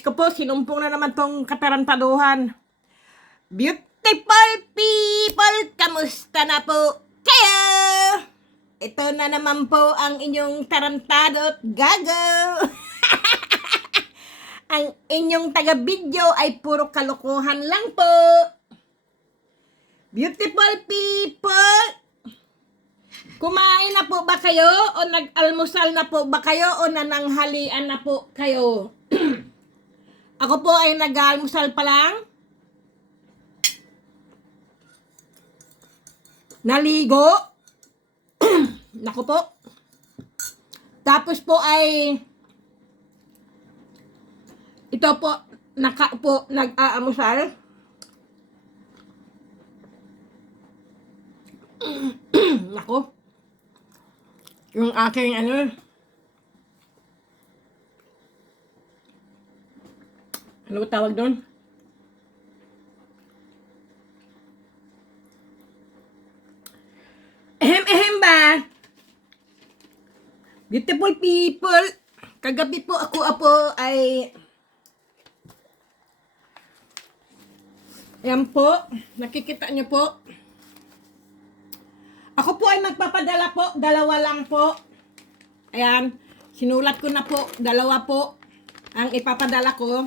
Diyos ko po, sinumpong na naman tong katarantaduhan. Beautiful people, kamusta na po kayo? Ito na naman po ang inyong tarantado at gago. Ang inyong taga-video ay puro kalokohan lang po. Beautiful people, kumain na po ba kayo? O nag-almusal na po ba kayo? O nananghalian na po kayo? Ako po ay nag-almusal pa lang. Naligo. Naku po. Tapos po ay ito po, nag-aamusal. Naku. Yung aking ano ba tawag doon? Ehem ba? Beautiful people, kagabi po ako ay ayan po, nakikita niyo po. Ako po ay magpapadala po, 2 lang po. Ayan, sinulat ko na po, 2 po ang ipapadala ko.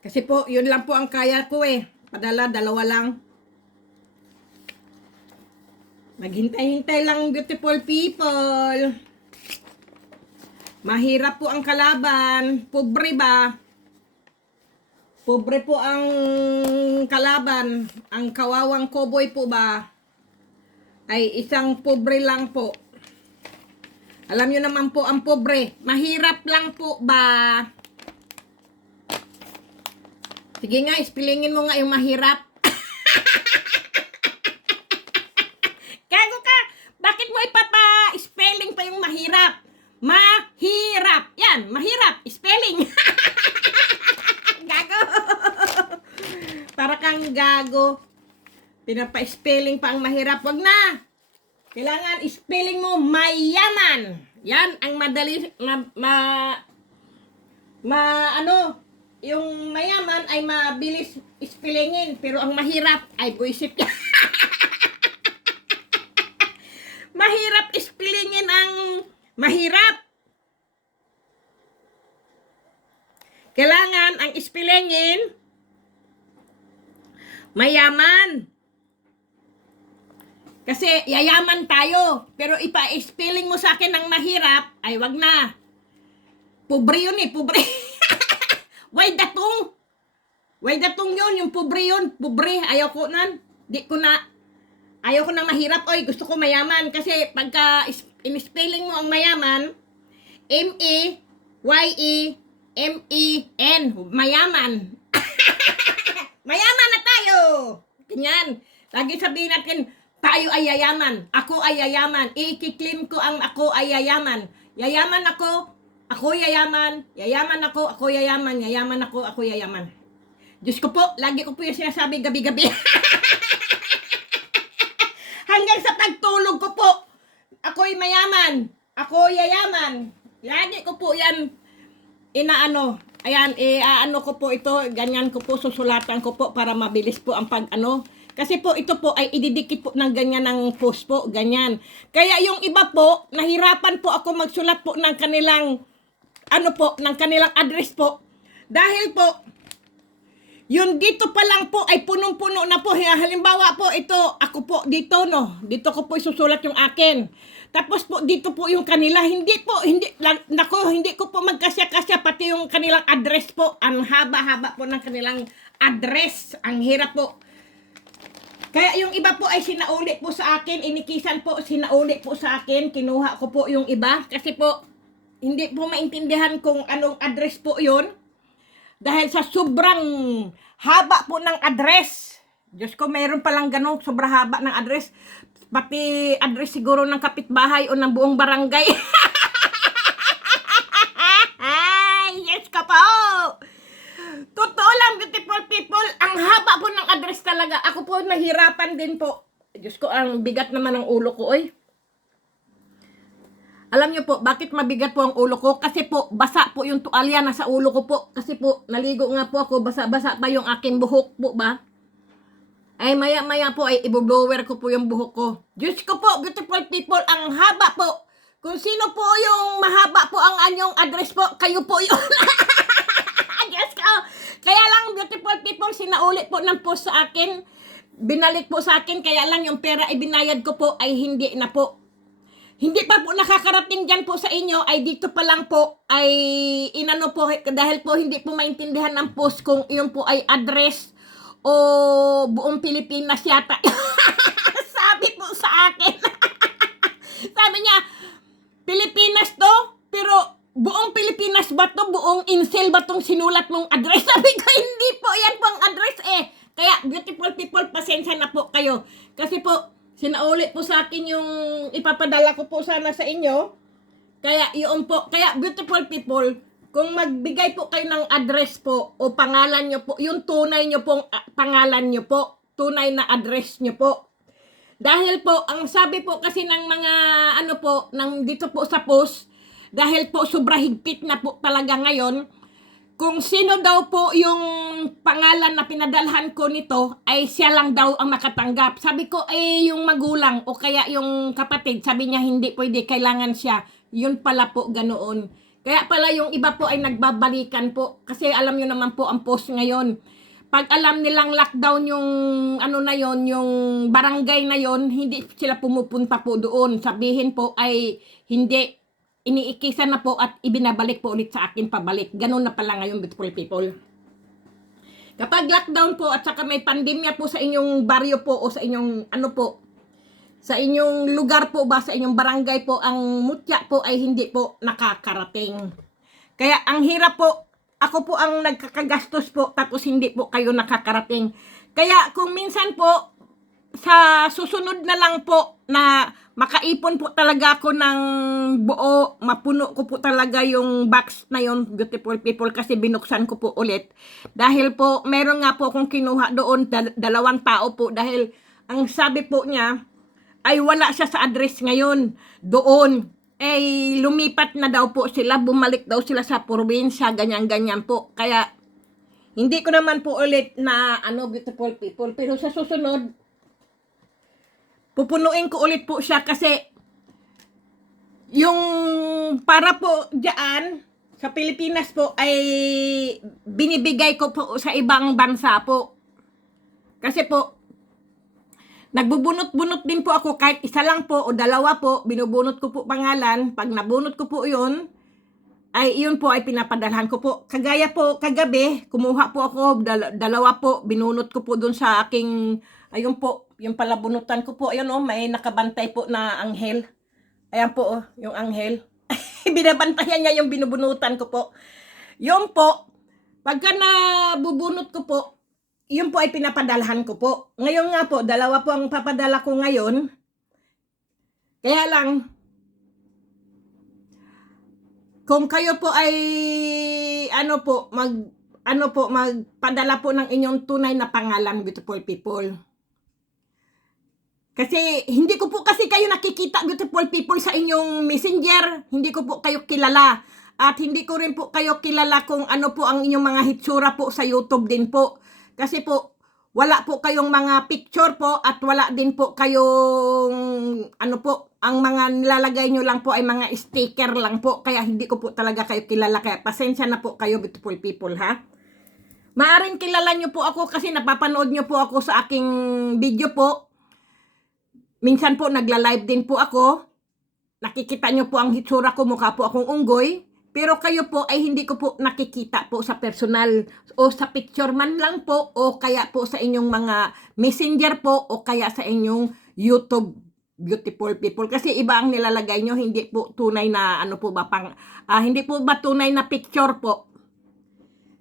Kasi po, yun lang po ang kaya ko padala, 2 lang. Maghintay-hintay lang, beautiful people. Mahirap po ang kalaban. Pobre ba? Pobre po ang kalaban. Ang kawawang cowboy po ba ay isang pobre lang po. Alam nyo naman po ang pobre. Mahirap lang po ba? Sige nga, ispilingin mo nga yung mahirap. Gago ka! Bakit mo ipapa-spelling pa yung mahirap? Mahirap! Yan, mahirap! Spelling! Gago! Para kang gago. Pinapa-spelling pa ang mahirap. Wag na! Kailangan spelling mo mayaman. Yan ang madali yung mayaman ay mabilis spellingin, pero ang mahirap ay buisit ka. Mahirap spellingin ang mahirap. Kailangan ang spellingin mayaman. Kasi yayaman tayo, pero ipa-spelling mo sa akin ng mahirap, ay wag na. Pobre yun pobre. Way datong yun, yung pobre yun. Pobre, ayaw ko nan. Ayaw ko nang mahirap. Oy, gusto ko mayaman. Kasi pagka in-spelling mo ang mayaman, M-E-Y-E-M-E-N. Mayaman. Mayaman na tayo. Ganyan. Lagi sabihin natin, tayo ay yayaman. Ako ay yayaman. I-claim ko ang ako ay yayaman. Yayaman ako. Ako yayaman, yayaman ako yayaman, yayaman ako yayaman. Diyos ko po, lagi ko po yung sinasabi gabi-gabi. Hanggang sa pagtulog ko po, ako'y mayaman, ako yayaman. Lagi ko po yan, ayan, ko po ito, ganyan ko po, susulatan ko po para mabilis po ang Kasi po, ito po ay ididikit po ng ganyan ng post po, ganyan. Kaya yung iba po, nahirapan po ako magsulat po ng kanilang ng kanilang address po. Dahil po, yun dito pa lang po ay punong-puno na po. Halimbawa po, ito, ako po dito, dito ko po isusulat yung akin. Tapos po, dito po yung kanila. Hindi ko po magkasya-kasya, pati yung kanilang address po. Ang haba-haba po ng kanilang address. Ang hirap po. Kaya yung iba po ay sinauli po sa akin, inikisan po, sinauli po sa akin, kinuha ko po yung iba. Kasi po, hindi po maintindihan kung anong address po yun. Dahil sa sobrang haba po ng address. Diyos ko, mayroon palang ganong sobrang haba ng address. Pati address siguro ng kapitbahay o ng buong barangay. Ay, yes ka po! Totoo lang, beautiful people. Ang haba po ng address talaga. Ako po nahirapan din po. Diyos ko, ang bigat naman ng ulo ko, oy. Alam niyo po, bakit mabigat po ang ulo ko? Kasi po, basa po yung tuwalya nasa ulo ko po. Kasi po, naligo nga po ako, basa-basa pa yung aking buhok po ba? Ay maya-maya po ay ibublower ko po yung buhok ko. Diyos ko po, beautiful people, ang haba po. Kung sino po yung mahaba po ang anyong address po, kayo po yun. Diyos ko. Kaya lang, beautiful people, sinauli po ng post sa akin. Binalik po sa akin, kaya lang yung pera ibinayad ko po ay hindi na po. Hindi pa po nakakarating dyan po sa inyo, ay dito pa lang po ay inano po, dahil po hindi po maintindihan ng post kung yun po ay address o buong Pilipinas yata. Sabi po sa akin. Sabi niya, Pilipinas to, pero buong Pilipinas ba to? Buong Incel ba tong sinulat mong address? Sabi ko, hindi po, yan po ang address eh. Kaya, beautiful people, pasensya na po kayo. Kasi po, sinauli po sa akin yung ipapadala ko po sana sa inyo. Kaya, yun po. Kaya, beautiful people, kung magbigay po kayo ng address po o pangalan nyo po, yung tunay nyo pong pangalan nyo po, tunay na address nyo po. Dahil po, ang sabi po kasi ng mga ano po, ng dito po sa post, dahil po sobra higpit na po talaga ngayon, kung sino daw po yung pangalan na pinadalhan ko nito, ay siya lang daw ang makatanggap. Sabi ko, yung magulang o kaya yung kapatid, sabi niya hindi pwede, kailangan siya. Yun pala po, ganoon. Kaya pala yung iba po ay nagbabalikan po. Kasi alam nyo naman po ang post ngayon. Pag alam nilang lockdown yung ano na yon, yung barangay na yon, hindi sila pumupunta po doon. Sabihin po ay hindi, iniikisan na po at ibinabalik po ulit sa akin pabalik. Ganun na pala ngayon, beautiful people. Kapag lockdown po at saka may pandemya po sa inyong baryo po o sa inyong ano po, sa inyong lugar po ba, sa inyong barangay po, ang mutya po ay hindi po nakakarating. Kaya ang hirap po, ako po ang nagkakagastos po tapos hindi po kayo nakakarating. Kaya kung minsan po, sa susunod na lang po na makaipon po talaga ako ng buo, mapuno ko po talaga yung box na yon, beautiful people, kasi binuksan ko po ulit. Dahil po, meron nga po akong kinuha doon, dalawang tao po, dahil ang sabi po niya, ay wala siya sa address ngayon doon. Lumipat na daw po sila, bumalik daw sila sa probinsya, ganyan-ganyan po. Kaya, hindi ko naman po ulit na, beautiful people. Pero sa susunod, pupunuin ko ulit po siya kasi, yung para po dyan, sa Pilipinas po, ay binibigay ko po sa ibang bansa po. Kasi po, nagbubunot-bunot din po ako, kahit isa lang po o dalawa po, binubunot ko po pangalan. Pag nabunot ko po yun, ay yun po ay pinapadalhan ko po. Kagaya po kagabi, kumuha po ako, dalawa po, binunot ko po dun sa aking, ayun po, yung palabunutan ko po, ayun may nakabantay po na anghel. Ayan po, yung anghel. Binabantayan niya yung binubunutan ko po. Yun po, pagka nabubunot ko po, yun po ay pinapadalhan ko po. Ngayon nga po, dalawa po ang papadala ko ngayon. Kaya lang, kung kayo po ay magpadala po ng inyong tunay na pangalan, beautiful people. Kasi hindi ko po kasi kayo nakikita, beautiful people, sa inyong messenger. Hindi ko po kayo kilala. At hindi ko rin po kayo kilala kung ano po ang inyong mga hitsura po sa YouTube din po. Kasi po, wala po kayong mga picture po at wala din po kayong ang mga nilalagay nyo lang po ay mga sticker lang po. Kaya hindi ko po talaga kayo kilala. Kaya pasensya na po kayo, beautiful people, ha? Maaring kilala nyo po ako kasi napapanood nyo po ako sa aking video po. Minsan po nagla-live din po ako. Nakikita nyo po ang hitsura ko, mukha po akong unggoy. Pero kayo po ay hindi ko po nakikita po sa personal o sa picture man lang po o kaya po sa inyong mga messenger po o kaya sa inyong YouTube, beautiful people. Kasi iba ang nilalagay nyo, hindi po tunay na hindi po ba tunay na picture po.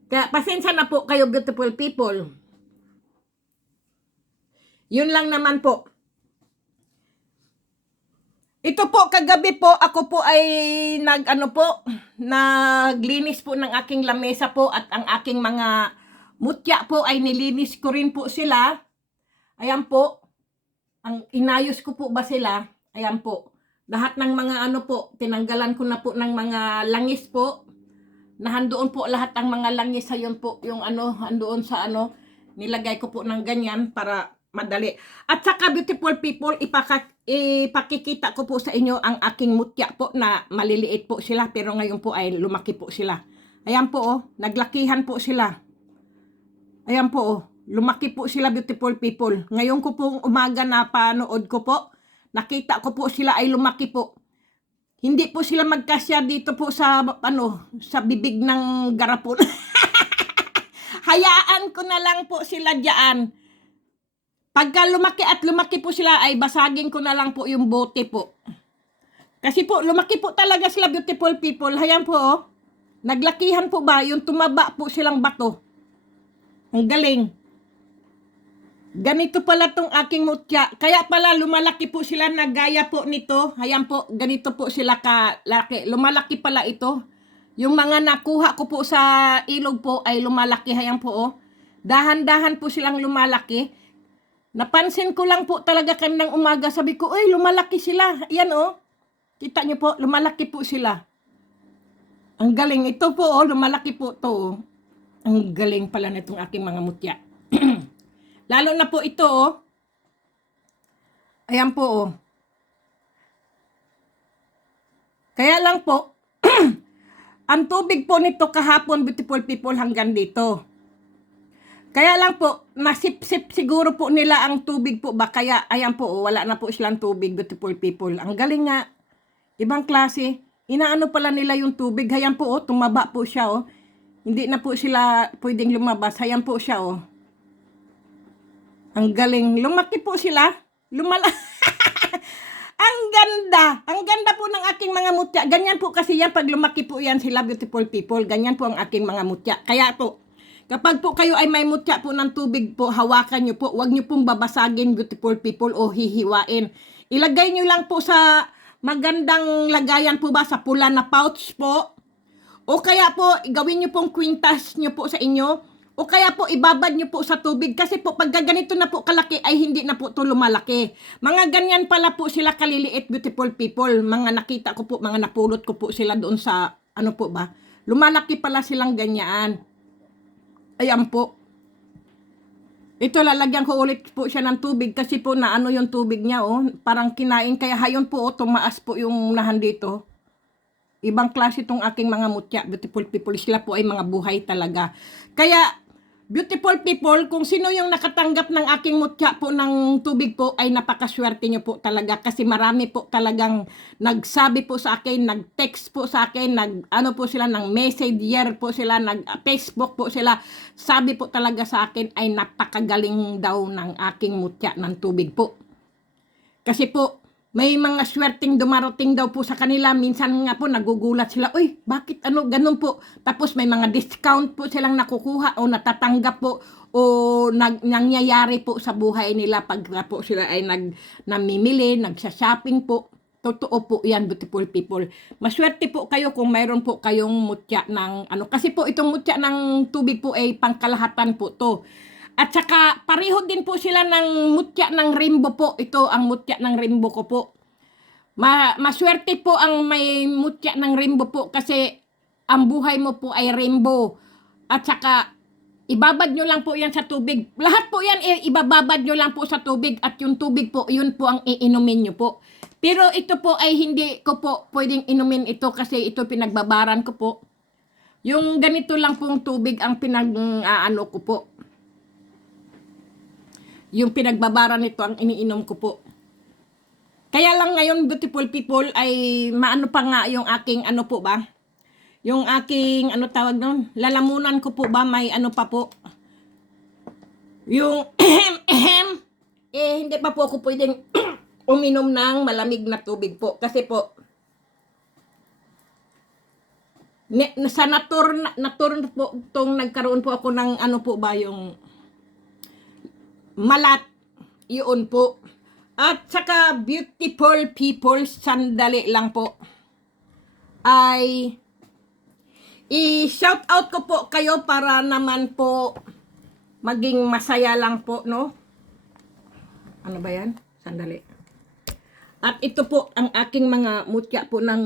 Kaya pasensya na po kayo, beautiful people. Yun lang naman po. Ito po, kagabi po, ako po ay naglinis po ng aking lamesa po at ang aking mga mutya po ay nilinis ko rin po sila. Ayan po, inayos ko po ba sila? Ayan po, Lahat ng mga ano po, tinanggalan ko na po ng mga langis po. Nahandoon po lahat ang mga langis. Ayun po, yung ano, handoon sa ano, nilagay ko po ng ganyan para madali. At saka beautiful people, ipakikita ko po sa inyo ang aking mutya po na maliliit po sila pero ngayon po ay lumaki po sila. Ayan po oh, naglakihan po sila. Ayan po oh, lumaki po sila beautiful people. Ngayon ko pong umaga na panood ko po, nakita ko po sila ay lumaki po. Hindi po sila magkasya dito po sa ano, sa bibig ng garapon. Hayaan ko na lang po sila diyan. Pagka lumaki at lumaki po sila ay basagin ko na lang po yung bote po. Kasi po lumaki po talaga sila beautiful people. Hayaan po oh. Naglakihan po ba yung tumaba po silang bato. Ang galing. Ganito pala tong aking mutya. Kaya pala lumalaki po sila na gaya po nito. Ayan po, ganito po sila kalaki. Lumalaki pala ito. Yung mga nakuha ko po sa ilog po ay lumalaki. Ayan po oh. Dahan-dahan po silang lumalaki. Napansin ko lang po talaga kaninang umaga. Sabi ko, uy, lumalaki sila. Ayan oh. Kita nyo po, lumalaki po sila. Ang galing. Ito po oh, lumalaki po to oh. Ang galing pala nitong aking mga mutya. Lalo na po ito oh. Ayan po oh. Kaya lang po, ang tubig po nito kahapon, beautiful people, hanggang dito. Kaya lang po, nasip-sip siguro po nila ang tubig po ba? Kaya, ayan po oh, wala na po silang tubig, beautiful people. Ang galing nga. Ibang klase. Inaano pala nila yung tubig. Ayan po oh, tumaba po siya oh. Hindi na po sila pwedeng lumabas. Ayan po siya oh. Ang galing. Lumaki po sila. Ang ganda. Ang ganda po ng aking mga mutya. Ganyan po kasi yan. Pag lumaki po yan sila, beautiful people. Ganyan po ang aking mga mutya. Kaya po, kapag po kayo ay may mutya po ng tubig po, hawakan nyo po. Huwag nyo pong babasagin, beautiful people, o hihiwain. Ilagay nyo lang po sa magandang lagayan po ba, sa pula na pouch po. O kaya po, gawin nyo pong kwintas nyo po sa inyo. O kaya po, ibabad nyo po sa tubig. Kasi po, pag ganito na po kalaki, ay hindi na po ito lumalaki. Mga ganyan pala po sila kaliliit, beautiful people. Mga nakita ko po, mga napulot ko po sila doon sa, ano po ba? Lumalaki pala silang ganyan. Ayan po. Ito, lalagyan ko ulit po siya ng tubig. Kasi po, na ano yung tubig niya, oh. Parang kinain. Kaya hayon po, oh, tumaas po yung nahan dito. Ibang klase itong aking mga mutya, beautiful people. Sila po ay mga buhay talaga. Kaya, beautiful people, kung sino yung nakatanggap ng aking mutya po ng tubig po, ay napakaswerte nyo po talaga. Kasi marami po talagang nagsabi po sa akin, nag-text po sa akin, ano po sila, ng messenger po sila, nag-Facebook po sila. Sabi po talaga sa akin ay napakagaling daw ng aking mutya ng tubig po. Kasi po, may mga swerteng dumarating daw po sa kanila. Minsan nga po nagugulat sila, uy, bakit ano, ganun po. Tapos may mga discount po silang nakukuha o natatanggap po o nangyayari po sa buhay nila pag po sila ay namimili, nagsha-shopping po. Totoo po yan, beautiful people. Maswerte po kayo kung mayroon po kayong mutya ng ano. Kasi po itong mutya ng tubig po ay pangkalahatan po to. At saka, pareho din po sila ng mutya ng rainbow po. Ito ang mutya ng rainbow ko po. Maswerte po ang may mutya ng rainbow po kasi ang buhay mo po ay rainbow. At saka, ibabad nyo lang po yan sa tubig. Lahat po yan, ibababad nyo lang po sa tubig. At yung tubig po, yun po ang iinumin nyo po. Pero ito po ay hindi ko po pwedeng inumin ito kasi ito pinagbabaran ko po. Yung ganito lang pong tubig ang pinag-ano ko po. Yung pinagbabaran nito ang iniinom ko po. Kaya lang ngayon, beautiful people, ay maano pa nga yung aking ano po ba? Yung aking, ano tawag nun? Lalamunan ko po ba? May ano pa po? Yung, hindi pa po ako pwedeng uminom ng malamig na tubig po. Kasi po, sa natur po, itong nagkaroon po ako ng ano po ba yung malat, yun po. At saka beautiful people, sandali lang po, ay i-shout out ko po kayo para naman po maging masaya lang po, no? Ano ba yan? Sandali. At ito po ang aking mga mutya po ng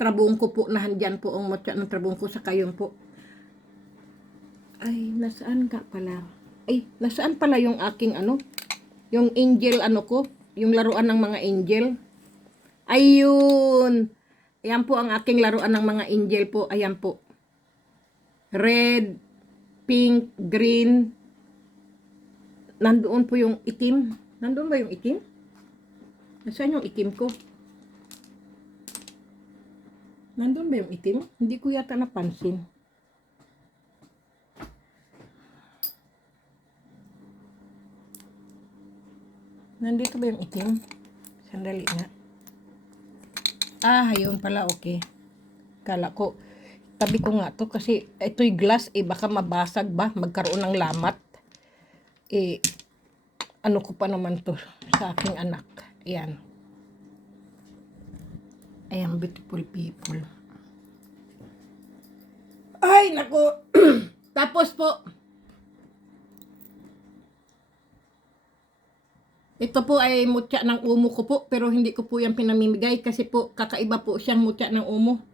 trabong ko po, nahandyan po ang mutya ng trabong ko sa kayon po. Ay, nasaan ka pala? Ay, nasaan pala yung aking ano? Yung angel ano ko? Yung laruan ng mga angel. Ayun! Ayan po ang aking laruan ng mga angel po. Ayan po. Red, pink, green. Nandoon po yung itim. Nandoon ba yung itim? Nasaan yung itim ko? Nandoon ba yung itim? Hindi ko yata napansin. Nandito ba yung itim? Sandali nga. Ah, ayun pala, okay. Kala ko, tabi ko nga to kasi ito'y glass, baka mabasag ba? Magkaroon ng lamat. Ano ko pa naman to sa aking anak. Ayan. Ayan, beautiful people. Ay, nako. Tapos po, ito po ay mutya ng umo ko po, pero hindi ko po yan pinamimigay kasi po kakaiba po siyang mutya ng umo.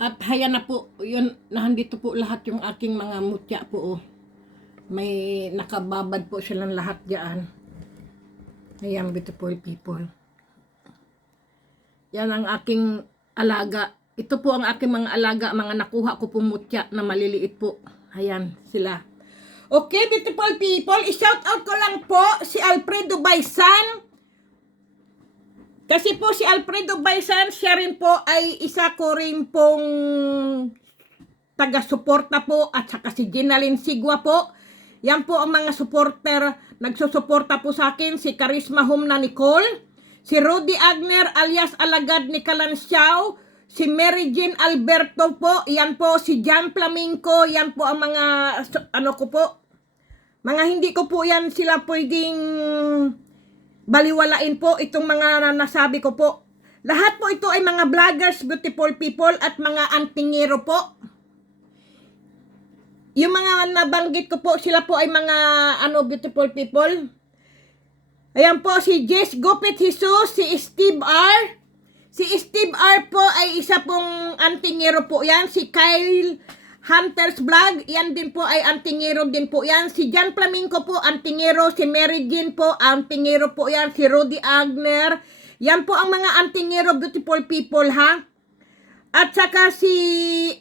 At haya na po, yun, nahandito po lahat yung aking mga mutya po. Oh. May nakababad po silang lahat diyan. Ayan, beautiful people. Yan ang aking alaga. Ito po ang aking mga alaga, mga nakuha ko po mutya na maliliit po. Ayan sila. Okay, beautiful people, i-shout out ko lang po si Alfredo Baisan. Kasi po si Alfredo Baisan, siya rin po ay isa ko rin pong taga-suporta po, at saka si Ginalyn Sigua po. Yan po ang mga supporter, nagsusuporta po sa akin, si Charisma Humna Nicole, si Rudy Agner alias Alagad ni Kalansiao, si Mary Jean Alberto po, yan po si Jan Flamenco, yan po ang mga ano ko po. Mga hindi ko po yan sila pwedeng baliwalain po, itong mga nasabi ko po. Lahat po ito ay mga vloggers, beautiful people, at mga antingero po. Yung mga nabanggit ko po, sila po ay mga beautiful people. Ayan po si Jess Gopit Jesus, si Steve R. Si Steve R po ay isa pong antingero po yan. Si Kyle Hunter's Vlog, yan din po ay antingero din po yan. Si Jan Flamenco po, antingero. Si Mary Jean po, antingero po yan. Si Rudy Agner. Yan po ang mga antingero, beautiful people, ha? At saka si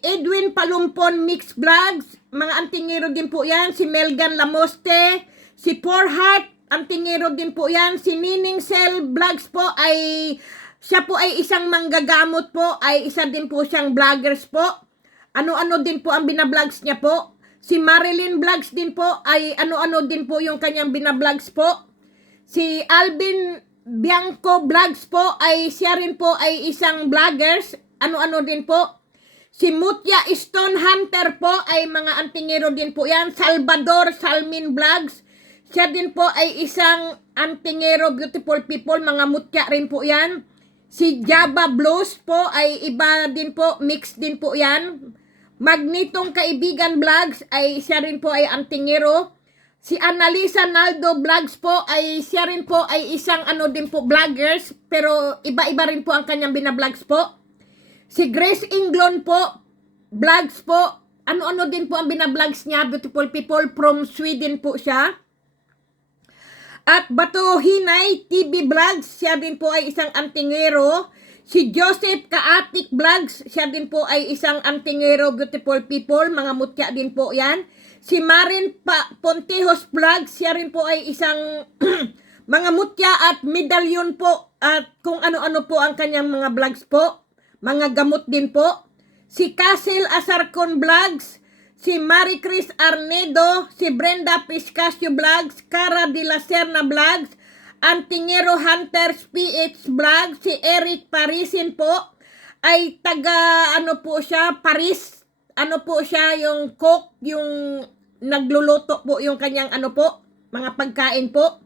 Edwin Palumpon Mix Vlogs, mga antingero din po yan. Si Melgan Lamoste, si Poor Heart, antingero din po yan. Si Nining Cell Vlogs po ay, siya po ay isang manggagamot po, ay isa din po siyang vloggers po. Ano-ano din po ang binablogs niya po. Si Marilyn Vlogs din po ay ano-ano din po yung kanyang binablogs po. Si Alvin Bianco Vlogs po ay siya rin po ay isang vloggers. Ano-ano din po. Si Mutya Stone Hunter po ay mga antingero din po yan. Salvador Salmin Vlogs, siya din po ay isang antingero, beautiful people, mga mutya rin po yan. Si Java Blues po ay iba din po, mix din po yan. Magnitong Kaibigan Vlogs ay siya rin po ay antingero. Si Annalisa Naldo Vlogs po ay siya rin po ay isang din po vloggers, pero iba-iba rin po ang kanyang binablogs po. Si Grace Inglon po, vlogs po, ano-ano din po ang binablogs niya, beautiful people, from Sweden po siya. At Bato Hinay TV Vlogs, siya din po ay isang antingero. Si Joseph Kaatik Vlogs, siya din po ay isang antingero, beautiful people, mga mutya din po yan. Si Marin Pontejos Vlogs, siya rin po ay isang mga mutya at medalyon po, at kung ano-ano po ang kanyang mga vlogs po, mga gamot din po. Si Castle Asarcon Vlogs, si Marie Chris Arnedo, si Brenda Piscasio Vlogs, Cara de la Serna Vlogs, Antingero Hunters PH Vlog, si Eric Parisin po, ay taga po siya, Paris, po siya, yung cook, yung nagluluto po yung kanyang po, mga pagkain po.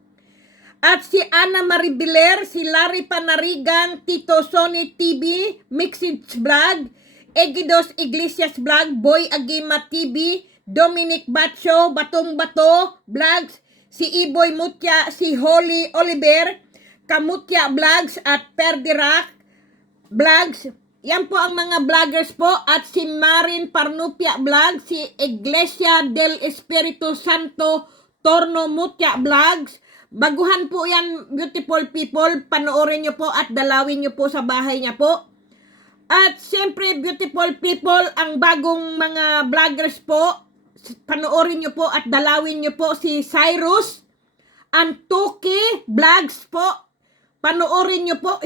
At si Ana Maribiler, si Larry Panarigan, Tito Sony TV, Mixage Vlog, Egidos Iglesias Vlog, Boy Agima TV, Dominic Batcho, Batong Bato Vlogs, si Iboy Mutya, si Holly Oliver, Kamutya Vlogs at Perdirac Vlogs. Yan po ang mga vloggers po. At si Marin Parnupia Vlogs, si Iglesia del Espiritu Santo Torno Mutya Vlogs. Baguhan po yan, beautiful people. Panoorin nyo po at dalawin nyo po sa bahay niya po. At siyempre, beautiful people, ang bagong mga vloggers po, panoorin nyo po at dalawin nyo po si Cyrus Antuki Vlogs po. Panoorin nyo po,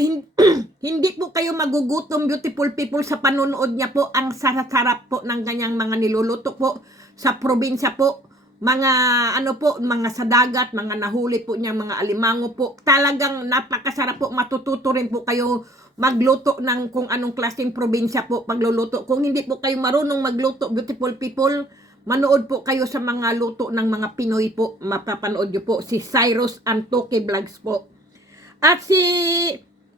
hindi po kayo magugutom, beautiful people, sa panonood niya po. Ang sarap po ng ganyang mga niluluto po sa probinsya po. Mga ano po, mga sa dagat, mga nahuli po niya, mga alimango po. Talagang napakasarap po, matututo rin po kayo magluto ng kung anong klaseng probinsya po pagluluto. Kung hindi po kayo marunong magluto, beautiful people, manood po kayo sa mga luto ng mga Pinoy po. Mapapanood nyo po si Cyrus Antuki Vlogs po. At si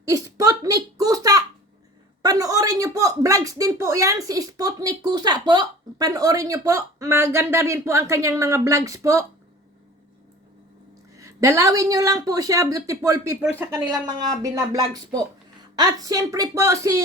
Sputnik Kusa, panoorin nyo po, vlogs din po yan, si Sputnik Kusa po, panoorin nyo po, maganda rin po ang kanyang mga vlogs po. Dalawin nyo lang po siya, beautiful people, sa kanilang mga binavlogs po. At siyempre po si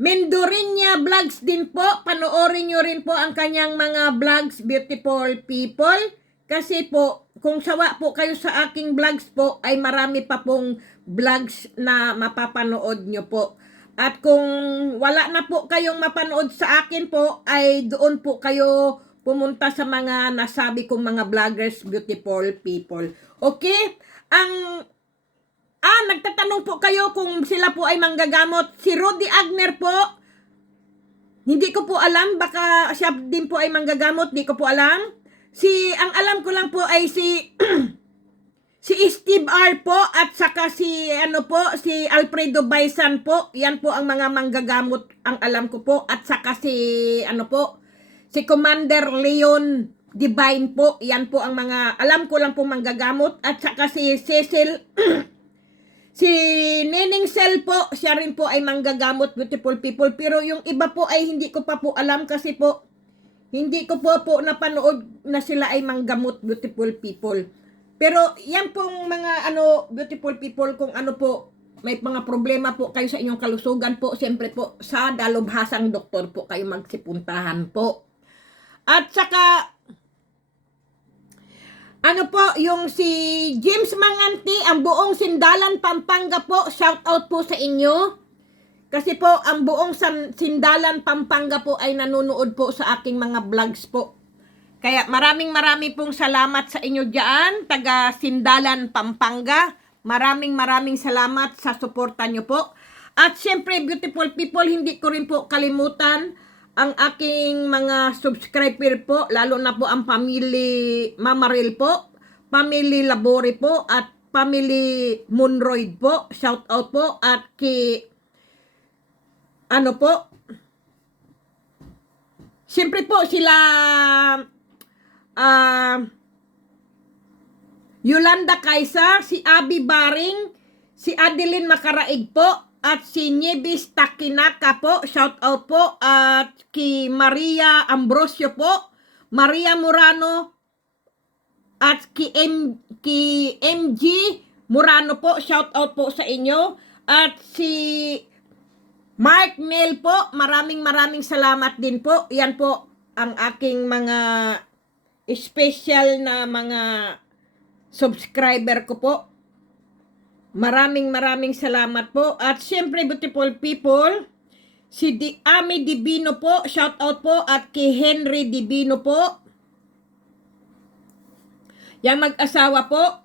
Mendorinya Vlogs din po, panoorin nyo rin po ang kanyang mga vlogs, beautiful people. Kasi po, kung sawa po kayo sa aking vlogs po, ay marami pa pong vlogs na mapapanood nyo po. At kung wala na po kayong mapanood sa akin po, ay doon po kayo pumunta sa mga nasabi kong mga vloggers, beautiful people. Okay? Nagtatanong po kayo kung sila po ay manggagamot. Si Rudy Agner po, hindi ko po alam, baka siya din po ay manggagamot, hindi ko po alam. Ang alam ko lang po ay si Steve R po at saka si Alfredo Baisan po. Yan po ang mga manggagamot ang alam ko po. At saka si Commander Leon Divine po. Yan po ang mga alam ko lang po manggagamot. At saka si Cecil si Nening Cell po, siya rin po ay manggagamot, beautiful people. Pero yung iba po ay hindi ko pa po alam kasi po hindi ko po napanood na sila ay manggamot, beautiful people. Pero yan pong mga beautiful people, kung ano po, may mga problema po kayo sa inyong kalusugan po, siyempre po sa dalubhasang doktor po kayo magsipuntahan po. At saka, yung si James Manganti, ang buong Sindalan, Pampanga po, shout out po sa inyo. Kasi po, ang buong Sindalan, Pampanga po ay nanonood po sa aking mga vlogs po. Kaya maraming pong salamat sa inyo dyan, taga Sindalan, Pampanga. Maraming salamat sa suporta nyo po. At syempre, beautiful people, hindi ko rin po kalimutan ang aking mga subscriber po, lalo na po ang Family Mamaril po, Family Labori po, at Family Monroid po. Shout out po. At siyempre po sila Yolanda Kaisa, si Abby Baring, si Adeline Makaraig po, at si Nieves Takinaka po, shout out po, at ki Maria Ambrosio po, Maria Murano, at ki MG Murano po, shout out po sa inyo, at si Mark Nel po, maraming salamat din po. Yan po ang aking mga special na mga subscriber ko po. Maraming salamat po. At syempre, beautiful people, si Ami Divino po, shout out po, at kay Henry Divino po. Yang mag-asawa po.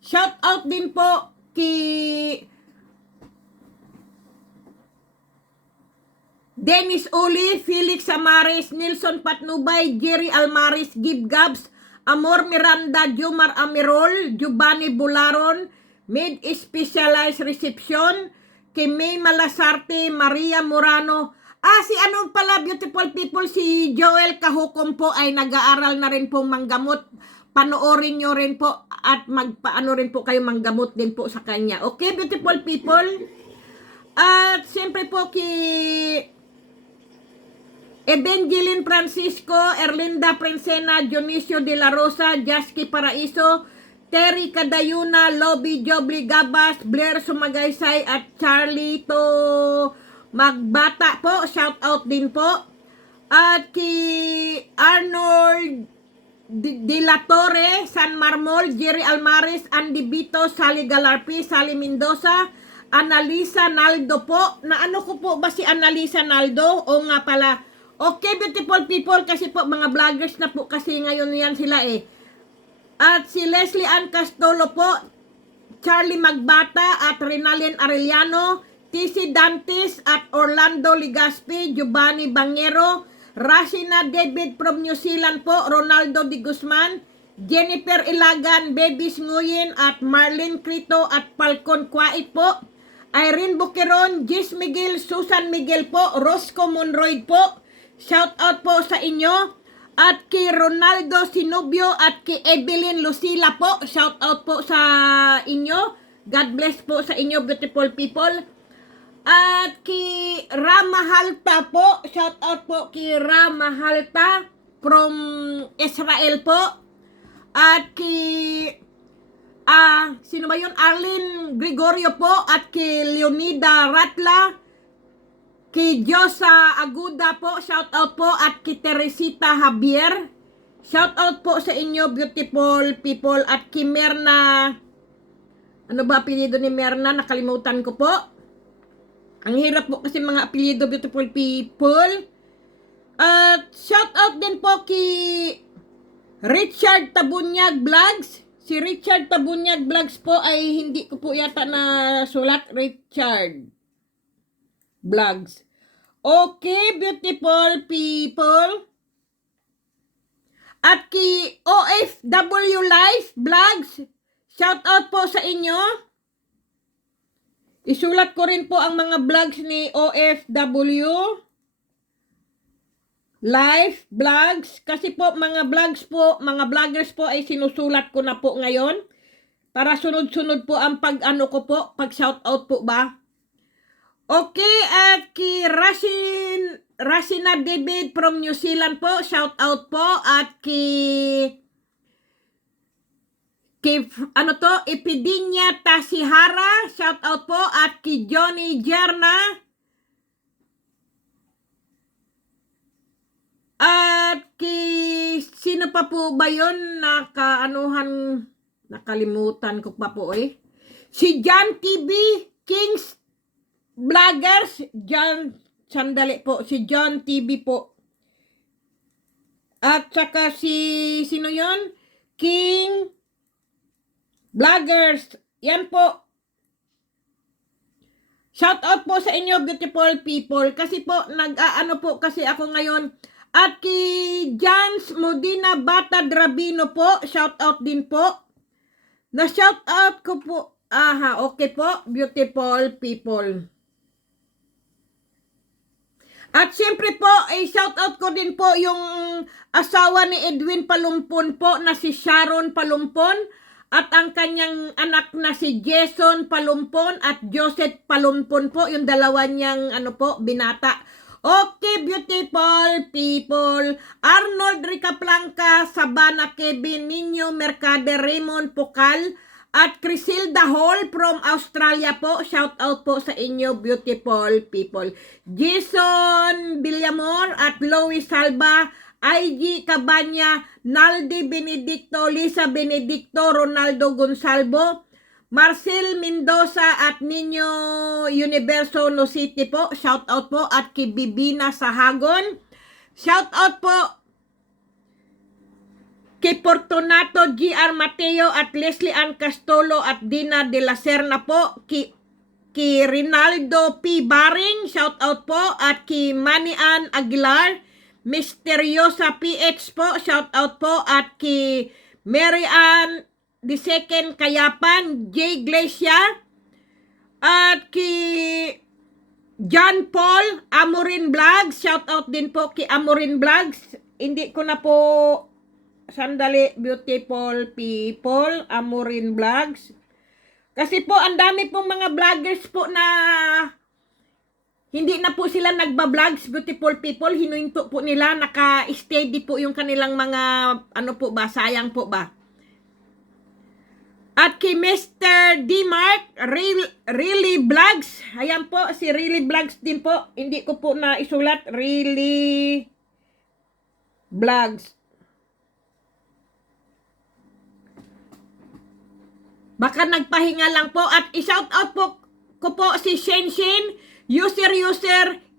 Shout out din po kay Dennis Uli, Felix Amaris, Nilson Patnubay, Jerry Almaris, Gib Gabs, Amor Miranda, Jumar Amirol, Giovanni Bularon, Mid Specialized Reception, kay May Malasarte, Maria Morano. Si beautiful people, si Joel Kahukom po ay nag-aaral na rin pong manggamot. Panoorin nyo rin po at magpaano rin po kayo manggamot din po sa kanya. Okay, beautiful people? At siyempre po Evangeline Francisco, Erlinda Princena, Dionisio de la Rosa, Jasky Paraiso, Terry Cadayuna, Lobby Jobli Gabas, Blair Sumagaysay at Charlito Magbata po, shout out din po. At kay Arnold De La Torre, San Marmol, Jerry Almaris, Andy Bito, Sally Galarpi, Sally Mendoza, Analisa Naldo po. Na ano ko po ba si Analisa Naldo? O nga pala. Okay, beautiful people, kasi po mga vloggers na po kasi ngayon yan sila eh. At si Leslie Ann Castolo po, Charlie Magbata at Renalyn Arellano, TC Dantes at Orlando Ligaspi, Giovanni Bangero, Rashina David from New Zealand po, Ronaldo Di Guzman, Jennifer Ilagan, Babies Nguyen at Marlene Crito at Falcon Kwait po, Irene Buqueron, Jis Miguel, Susan Miguel po, Rosco Monroy po, shout out po sa inyo. At kay Ronaldo Sinubio at kay Evelyn Lucila po, shout out po sa inyo. God bless po sa inyo, beautiful people. At kay Ramahalta po, shout out po kay Ramahalta from Israel po. At kay sino ba yun? Arlene Gregorio po at kay Leonida Ratla, kay Josa Aguda po, shout out po, at kay Teresita Javier, shout out po sa inyo, beautiful people. At kay Merna, ano ba apelyido ni Merna? Nakalimutan ko po. Ang hirap po kasi mga apelyido, beautiful people. At shout out din po kay Richard Tabunyag Vlogs. Si Richard Tabunyag Vlogs po ay hindi ko po yata na sulat, Richard Vlogs. Okay, beautiful people. At kay OFW Life Vlogs, shout out po sa inyo. Isulat ko rin po ang mga vlogs ni OFW Life Vlogs. Kasi po mga vlogs po, mga vloggers po ay sinusulat ko na po ngayon. Para sunod-sunod po ang pag-ano ko po, pag-shout out po ba. Okay, at kay Rashina David from New Zealand po, shout out po. At kay ano to, Epidinya Tasihara, shout out po. At kay Johnny Jerna. At kay sino pa po ba yun? Nakalimutan ko pa po eh. Si John TV Kings Vloggers, sandali po, si John TV po. At saka sino yon? King Vloggers, yan po. Shout out po sa inyo, beautiful people. Kasi po, nag-ano po kasi ako ngayon. At kay Jans Modina Bata Drabino po, shout out din po. Na shout out ko po. Aha, okay po, beautiful people. At siyempre po, shout out ko din po yung asawa ni Edwin Palumpon po na si Sharon Palumpon at ang kanyang anak na si Jason Palumpon at Joseph Palumpon po, yung dalawa niyang binata. Okay, beautiful people. Arnold Ricaplanca, Sabana Kevin, Nino Mercader, Raymond Pukal, at Crisilda Hall from Australia po. Shout out po sa inyo, beautiful people. Jason Villamor at Lois Salva, IG Cabanya, Naldi Benedicto, Lisa Benedicto, Ronaldo Gonsalvo, Marcel Mendoza at Nino Universo No City po. Shout out po. At kay Bibina Sahagon. Shout out po kay Fortunato G.R. Mateo at Leslie Ann Castolo at Dina de la Serna po. Kay Rinaldo P. Baring, shout out po. At kay Manny Ann Aguilar, Misteriosa PX po, shout out po. At kay Mary Ann the Second Kayapan, J. Glacia. At kay John Paul Amorin Vlogs, shout out din po kay Amorin Vlogs. Hindi ko na po, sandali, beautiful people, Amorin Vlogs. Kasi po, ang dami pong mga vloggers po na hindi na po sila nagba-vlogs, beautiful people. Hinuhinto po nila, naka-steady po yung kanilang mga, sayang po ba. At kay Mr. D-Mark, Really Vlogs. Ayan po, si Really Vlogs din po. Hindi ko po na isulat. Really Vlogs. Baka nagpahinga lang po. At i-shout out po ko po si Shenshin, user,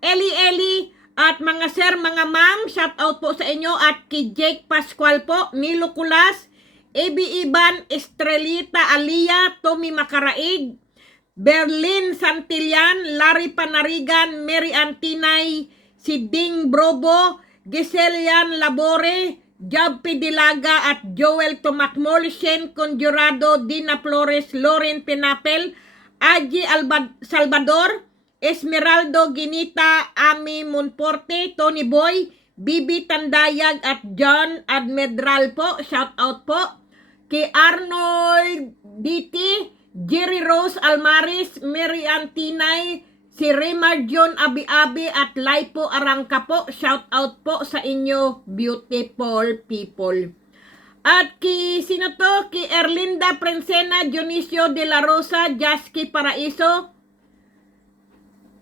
Eli, at mga sir, mga ma'am. Shout out po sa inyo. At kay Jake Pascual po, Milo Kulas, A.B. Iban, Estrelita Alia, Tommy Macaraig, Berlin Santillan, Larry Panarigan, Mary Antinay, si Ding Brobo, Giselian Labore, Job Pidilaga at Joel Tumakmol, Shen Conjurado, Dina Flores, Lauren Pinapel, Aji Salvador, Esmeraldo Ginita, Ami Monforte, Tony Boy, Bibi Tandayag at John Admedral po. Shout out po. Kay Arnold DT, Jerry Rose Almaris, Mary Antinay, si Remar John Abi-Abi at Laipo Arangka po. Shout out po sa inyo, beautiful people. At kay sino to? Kay Erlinda Prensena, Dionisio de la Rosa, Jasky Paraiso.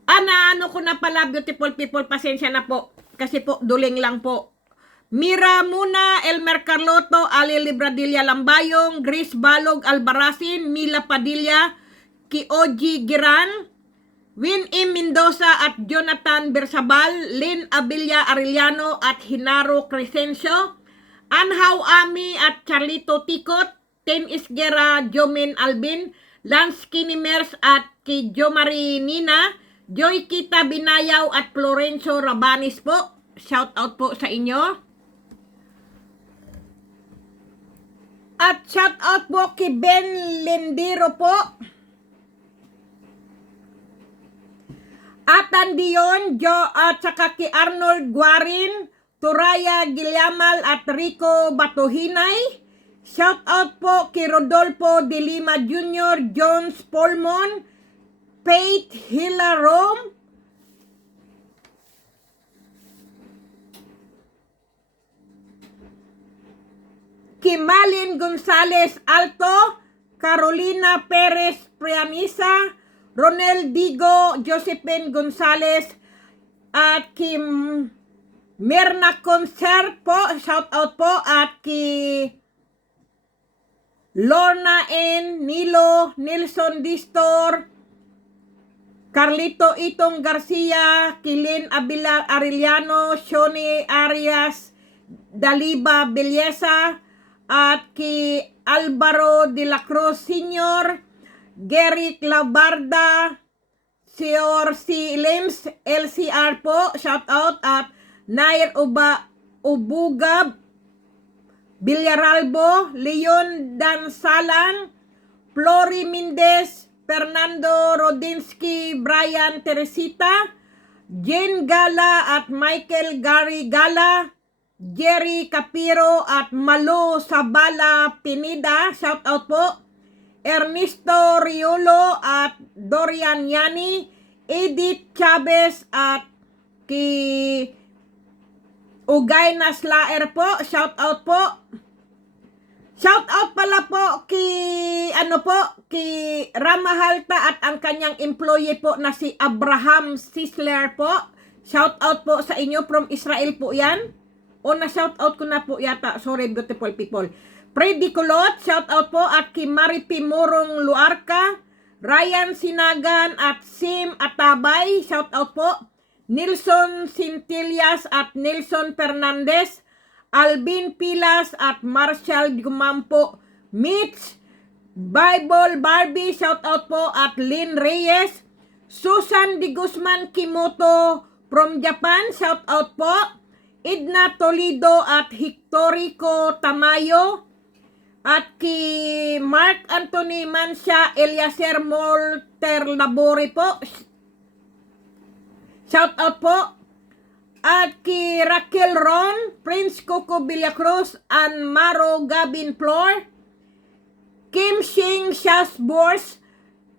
Ano ko na pala, beautiful people, pasensya na po. Kasi po, duling lang po. Mira Muna, Elmer Carloto, Ali Libradilla Lambayong, Grace Balog Albarasin, Mila Padilla, Kioji Giran, Win M. Mendoza at Jonathan Bersabal, Lynn Abilia Arellano at Hinaro Crescencio, Anhaw Ami at Charlito Tikot, Ten Isguera, Jomin Albin, Lance Kinimers at kay Jomari Nina, Joy Kita Binayaw at Florencio Rabanis po. Shout out po sa inyo. At shout out po kay Ben Lendiro po. Atan Dion, at saka kay Arnold Guarin, Turaya Gilyamal at Rico Batuhinay. Shout out po kay Rodolfo de Lima Jr., Jones Polmon, Faith Hilarom, Kimalin Gonzales Alto, Carolina Perez Prianisa, Ronel Digo, Josephine Gonzales, at Kim Mirna Concert po, shout out po, at ki Lorna N. Nilo, Nelson Distor, Carlito Itong Garcia, Kilin Abila Arellano, Shoni Arias, Daliba Belleza, at ki Alvaro de la Cruz Sr., Gary Clabarda, Sr. C. Lims, LCR po, shout out, at Nair Ubugab, Villaralbo, Leon Dansalan, Flori Mendez, Fernando Rodinsky, Brian Teresita, Jane Gala at Michael Gary Gala, Jerry Capiro at Malo Sabala Pinida, shout out po. Ernesto Riolo at Dorian Yani, Edith Chavez at ki Ugay Naslaer po, shout out po. Shout out pala po ki Ramahalta at ang kanyang employee po na si Abraham Sisler po. Shout out po sa inyo, from Israel po yan. O na-shout out ko na po yata. Sorry, beautiful people. Freddy Kulot, shout out po. At kay Maripi Morong Luarca, Ryan Sinagan at Sim Atabay, shout out po. Nilson Sintillas at Nelson Fernandez, Alvin Pilas at Marshall Gumampo, Mitch Bible Barbie, shout out po. At Lynn Reyes, Susan Di Guzman Kimoto from Japan, shout out po. Edna Toledo at Hectorico Tamayo, at kay Mark Anthony Mansya, Eliaser Molter Labore po, shout out po. At kay Raquel Ron, Prince Coco Villacruz, and Maro Gabin Flor, Kim Shing Shasbors,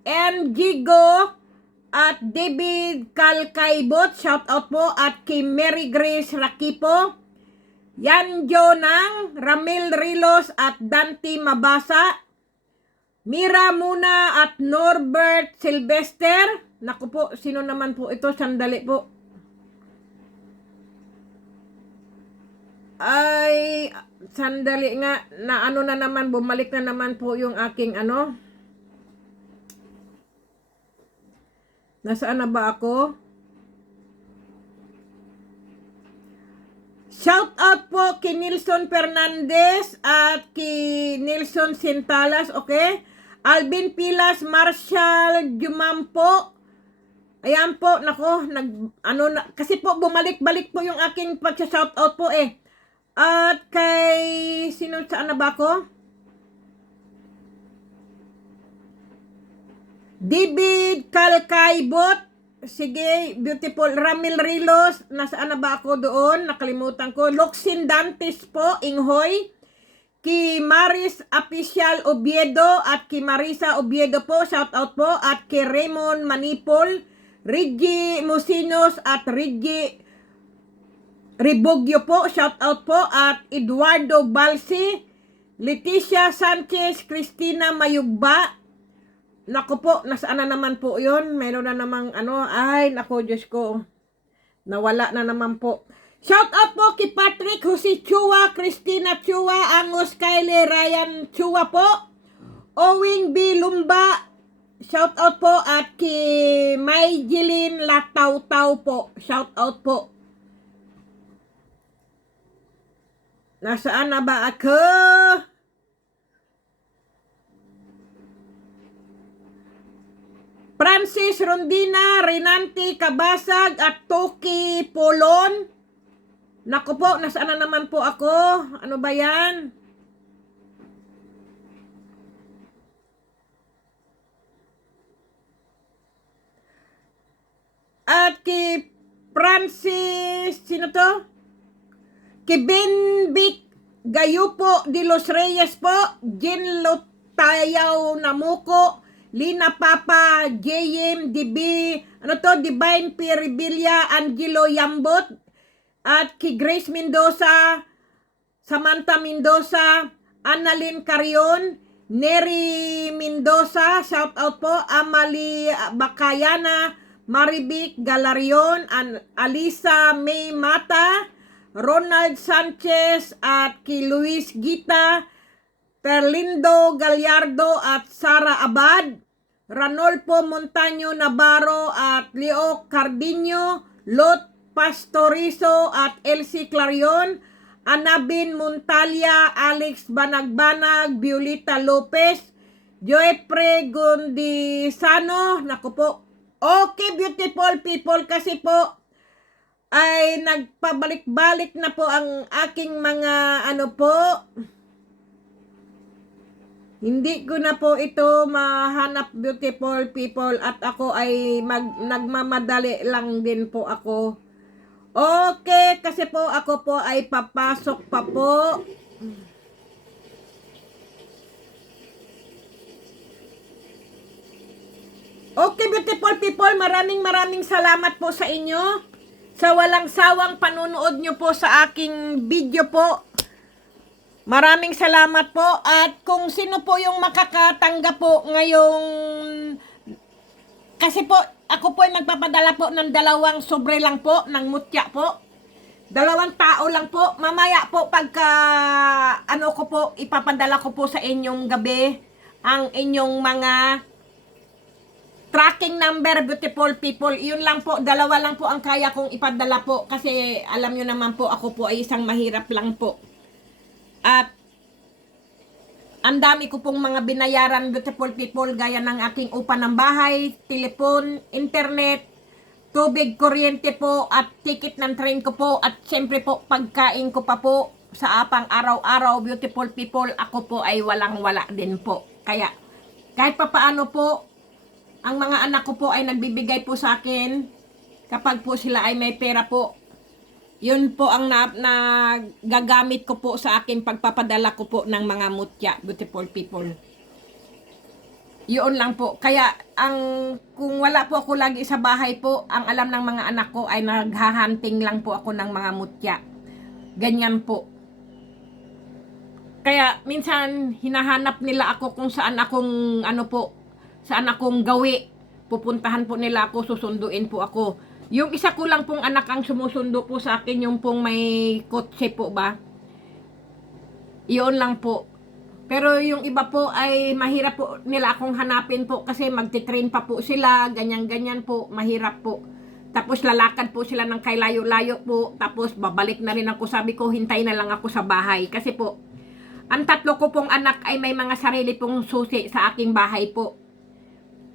and Gigo at David Kalkaibot, shout out po. At kay Mary Grace Rakipo, Yanjo Nang, Ramil Rilos at Dante Mabasa, Mira Muna at Norbert Sylvester. Naku po, sino naman po ito? Sandali po. Ay, sandali nga, na ano na naman, bumalik na naman po yung aking ano. Nasaan na ba ako? Shout out po kay Nilson Fernandez at kay Nelson Sintalas, okay? Alvin Pilas, Marshall Jumampo. Ayan po, nako, kasi po bumalik-balik po yung aking pag-shout out po eh. At kay, saan na ba ako? David Kalkaybot. Sige, beautiful. Ramil Rilos. Nasaan na ba ako doon? Nakalimutan ko. Luxin Dantes po, Inghoy. Ki Maris Official Oviedo at ki Marisa Oviedo po. Shout out po. At ki Raymond Manipol. Reggie Musinos at Reggie Ribogyo po. Shout out po. At Eduardo Balsi. Leticia Sanchez. Christina Mayugba. Naku po, nasaan na naman po yun? Meron na namang ano, ay, naku, Diyos ko. Nawala na naman po. Shout out po kay Patrick Jose Chua, Christina Chua, Amos Kylie, Ryan Chua po. Owing B. Lumba. Shout out po at kay Maygilin Lataw-Taw po. Shout out po. Nasaan na ba ako? Francis Rondina, Renanti Kabasag at Toki Polon. Naku po, nasaan na naman po ako? Ano ba yan? At kay Francis, sino to? Kay Benvic Gayupo de los Reyes po. Jen Lotayaw Namuko. Lina Papa, JM, DB, Divine P. Rebilla, Angelo Yambot, at kay Grace Mendoza, Samantha Mendoza, Annalyn Carion, Neri Mendoza, shout out po, Amalie Bacayana, Marivic Galarion, Alisa May Mata, Ronald Sanchez, at kay Luis Gita, Perlindo Gallardo at Sara Abad, Ranolfo Montaño Navarro at Leo Cardiño, Lot Pastorizo at Elsie Clarion, Anabin Montalia, Alex Banagbanag, Violeta Lopez, Joepre Gondisano. Naku po. Okay, beautiful people, kasi po ay nagpabalik-balik na po ang aking mga ano po. Hindi ko na po ito mahanap, beautiful people, at ako ay nagmamadali lang din po ako. Okay, kasi po ako po ay papasok pa po. Okay, beautiful people, maraming salamat po sa inyo sa walang sawang panunood nyo po sa aking video po. Maraming salamat po, at kung sino po yung makakatanggap po ngayong, kasi po ako po ay magpapadala po ng 2 sobre lang po ng mutya po. 2 tao lang po. Mamaya po pagka ano ko po, ipapadala ko po sa inyong gabi ang inyong mga tracking number, beautiful people. Yun lang po, 2 lang po ang kaya kong ipadala po, kasi alam nyo naman po ako po ay isang mahirap lang po. At ang dami ko pong mga binayaran, beautiful people, gaya ng aking upa ng bahay, telepon, internet, tubig, kuryente po, at ticket ng train ko po, at syempre po pagkain ko pa po sa apang araw-araw, beautiful people, ako po ay walang-wala din po. Kaya kahit pa paano po, ang mga anak ko po ay nagbibigay po sa akin kapag po sila ay may pera po. Yun po ang gagamit ko po sa akin pagpapadala ko po ng mga mutya, beautiful people. Yun lang po. Kaya kung wala po ako lagi sa bahay po, ang alam ng mga anak ko ay naghahunting lang po ako ng mga mutya. Ganyan po. Kaya minsan hinahanap nila ako kung saan akong ano po, saan akong gawi. Pupuntahan po nila ako, susunduin po ako. Yung isa ko lang pong anak ang sumusundo po sa akin, yung pong may kotse po ba. Iyon lang po. Pero yung iba po ay mahirap po nila akong hanapin po kasi magti-train pa po sila, ganyan-ganyan po, mahirap po. Tapos lalakad po sila ng kay layo-layo po, tapos babalik na rin ako. Sabi ko, hintay na lang ako sa bahay. Kasi po, ang tatlo ko pong anak ay may mga sarili pong susi sa aking bahay po.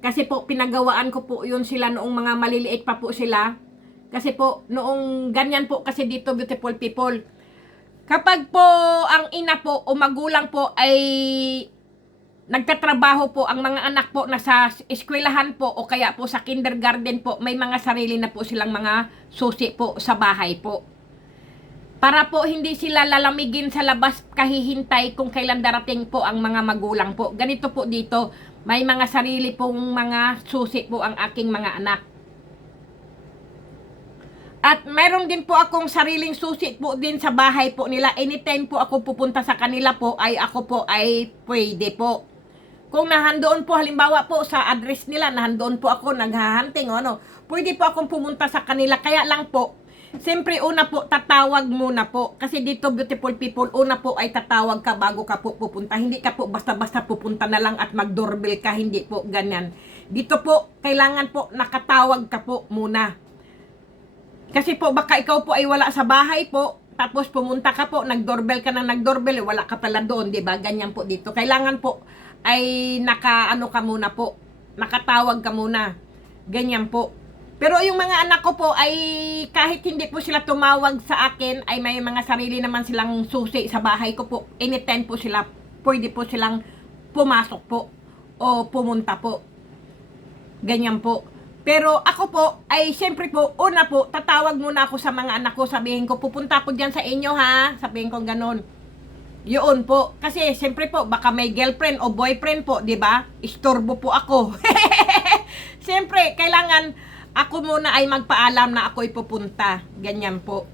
Kasi po, pinagawaan ko po yun sila noong mga maliliit pa po sila. Kasi po, noong ganyan po kasi dito, beautiful people. Kapag po ang ina po o magulang po ay nagtatrabaho po, ang mga anak po nasa eskwelahan po o kaya po sa kindergarten po, may mga sarili na po silang mga susi po sa bahay po. Para po hindi sila lalamigin sa labas kahihintay kung kailan darating po ang mga magulang po. Ganito po dito, may mga sarili pong mga susi po ang aking mga anak. At meron din po akong sariling susi po din sa bahay po nila. Anytime po ako pupunta sa kanila po, ay ako po ay pwede po. Kung nahandoon po, halimbawa po sa address nila, nahandoon po ako naghahunting o ano, pwede po akong pumunta sa kanila. Kaya lang po, siyempre una po, tatawag muna po. Kasi dito, beautiful people, una po ay tatawag ka bago ka po pupunta. Hindi ka po basta-basta pupunta na lang at mag-doorbell ka, hindi po ganyan. Dito po, kailangan po nakatawag ka po muna. Kasi po baka ikaw po ay wala sa bahay po, tapos pumunta ka po, nag-doorbell ka na nag-doorbell, wala ka pala doon, 'di ba? Ganyan po dito. Kailangan po ay nakaano ka muna po, nakatawag ka muna. Ganyan po. Pero yung mga anak ko po ay kahit hindi po sila tumawag sa akin, ay may mga sarili naman silang susi sa bahay ko po. Anytime po sila, pwede po silang pumasok po o pumunta po. Ganyan po. Pero ako po, ay siyempre po, una po, tatawag muna ako sa mga anak ko, sabihin ko, pupunta po dyan sa inyo ha, sabihin ko ganon. Yun po, kasi siyempre po, baka may girlfriend o boyfriend po, di ba? Istorbo po ako. Siyempre, kailangan ako muna ay magpaalam na ako'y pupunta, ganyan po.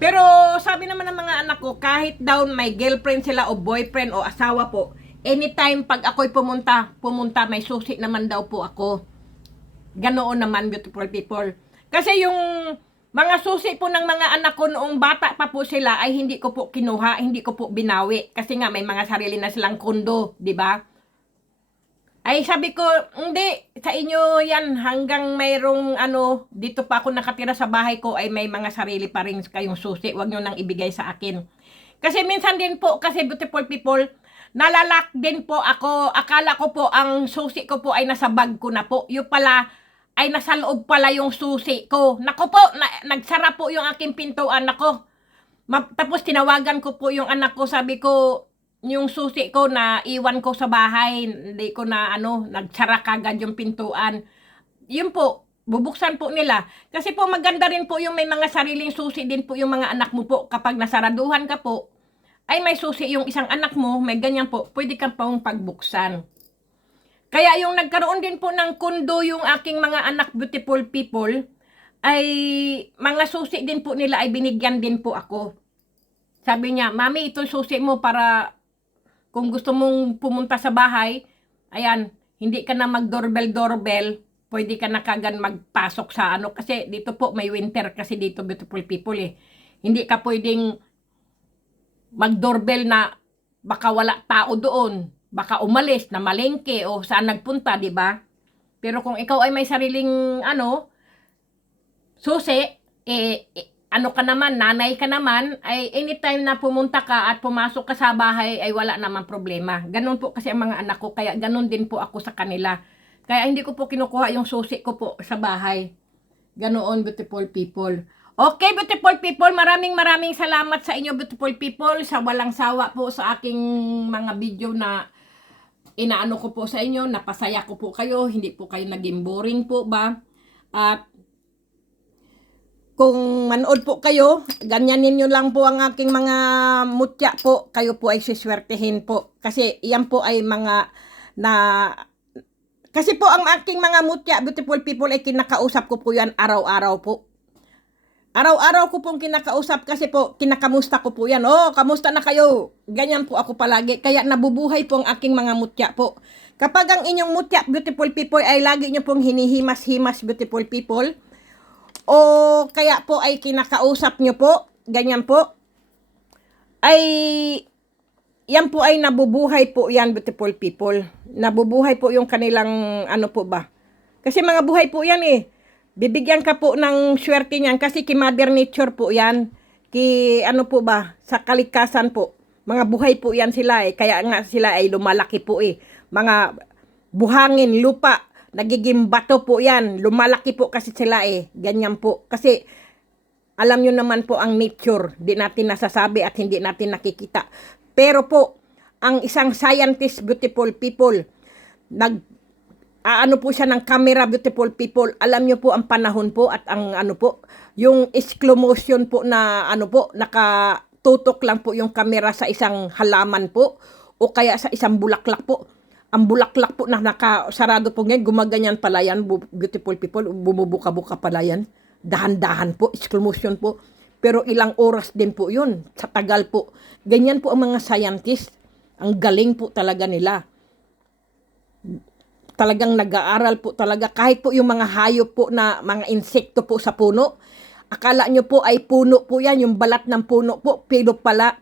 Pero sabi naman ng mga anak ko, kahit daw may girlfriend sila o boyfriend o asawa po, anytime pag ako'y pumunta, may susi naman daw po ako. Ganoon naman, beautiful people. Kasi yung mga susi po ng mga anak ko noong bata pa po sila ay hindi ko po kinuha, hindi ko po binawi. Kasi nga may mga sarili na silang kondo, di ba? Ay sabi ko, hindi, sa inyo yan hanggang mayroong ano, dito pa ako nakatira sa bahay ko ay may mga sarili pa rin kayong susi. Huwag nyo nang ibigay sa akin. Kasi minsan din po, kasi beautiful people, nalalak din po ako. Akala ko po ang susi ko po ay nasa bag ko na po. Yung pala ay nasa loob pala yung susi ko. Nako po, nagsara po yung aking pintuan. Nako. Tapos tinawagan ko po yung anak ko. Sabi ko, yung susi ko na iwan ko sa bahay. Hindi ko na nagsara kagad yung pintuan. Yun po, bubuksan po nila. Kasi po maganda rin po yung may mga sariling susi din po yung mga anak mo po. Kapag nasaraduhan ka po, ay may susi yung isang anak mo, may ganyan po, pwede ka pong pagbuksan. Kaya yung nagkaroon din po ng kondo yung aking mga anak, beautiful people, ay mga susi din po nila ay binigyan din po ako. Sabi niya, Mami, ito susi mo para kung gusto mong pumunta sa bahay, ayan, hindi ka na mag-doorbell, pwede ka na kagad magpasok sa ano. Kasi dito po may winter kasi dito, beautiful people eh. Hindi ka pwedeng mag-doorbell na baka wala tao doon. Baka umalis na malengke o saan nagpunta, di ba? Pero kung ikaw ay may sariling susi, ano ka naman, nanay ka naman, ay anytime na pumunta ka at pumasok ka sa bahay ay wala naman problema. Ganun po kasi ang mga anak ko, kaya ganun din po ako sa kanila. Kaya hindi ko po kinukuha yung susi ko po sa bahay. Ganoon, beautiful people. Okay, beautiful people, maraming salamat sa inyo, beautiful people, sa walang sawa po sa aking mga video na inaano ko po sa inyo, napasaya ko po kayo, hindi po kayo naging boring po ba? At kung manood po kayo, ganyanin nyo lang po ang aking mga mutya po, kayo po ay siswertehin po. Kasi yan po ay mga kasi po ang aking mga mutya, beautiful people, ay kinakausap ko po yan araw-araw po. Araw-araw ko pong kinakausap kasi po, kinakamusta ko po yan. Oh, kamusta na kayo? Ganyan po ako palagi. Kaya nabubuhay po ang aking mga mutya po. Kapag ang inyong mutya, beautiful people, ay lagi nyo pong hinihimas-himas, beautiful people, o kaya po ay kinakausap nyo po, ganyan po, ay yan po ay nabubuhay po yan, beautiful people. Nabubuhay po yung kanilang ano po ba. Kasi mga buhay po yan eh. Bibigyan ka po ng swerte niyan kasi ki Mother Nature po yan. Ki ano po ba, sa kalikasan po. Mga buhay po yan sila eh. Kaya nga sila ay lumalaki po eh. Mga buhangin, lupa, nagiging bato po yan. Lumalaki po kasi sila eh. Ganyan po. Kasi alam nyo naman po ang nature. Di natin nasasabi at hindi natin nakikita. Pero po, ang isang scientist, beautiful people, ano po siya ng camera, beautiful people. Alam nyo po ang panahon po at ang ano po, yung slow motion po na ano po, nakatutok lang po yung camera sa isang halaman po o kaya sa isang bulaklak po. Ang bulaklak po na nakasarado po ngayon, gumaganyan pala yan, beautiful people, bumubuka-buka pala yan. Dahan-dahan po, slow motion po. Pero ilang oras din po yun, sa tagal po. Ganyan po ang mga scientist. Ang galing po talaga nila. Talagang nag-aaral po talaga. Kahit po yung mga hayop po na mga insekto po sa puno. Akala nyo po ay puno po yan. Yung balat ng puno po. Pero pala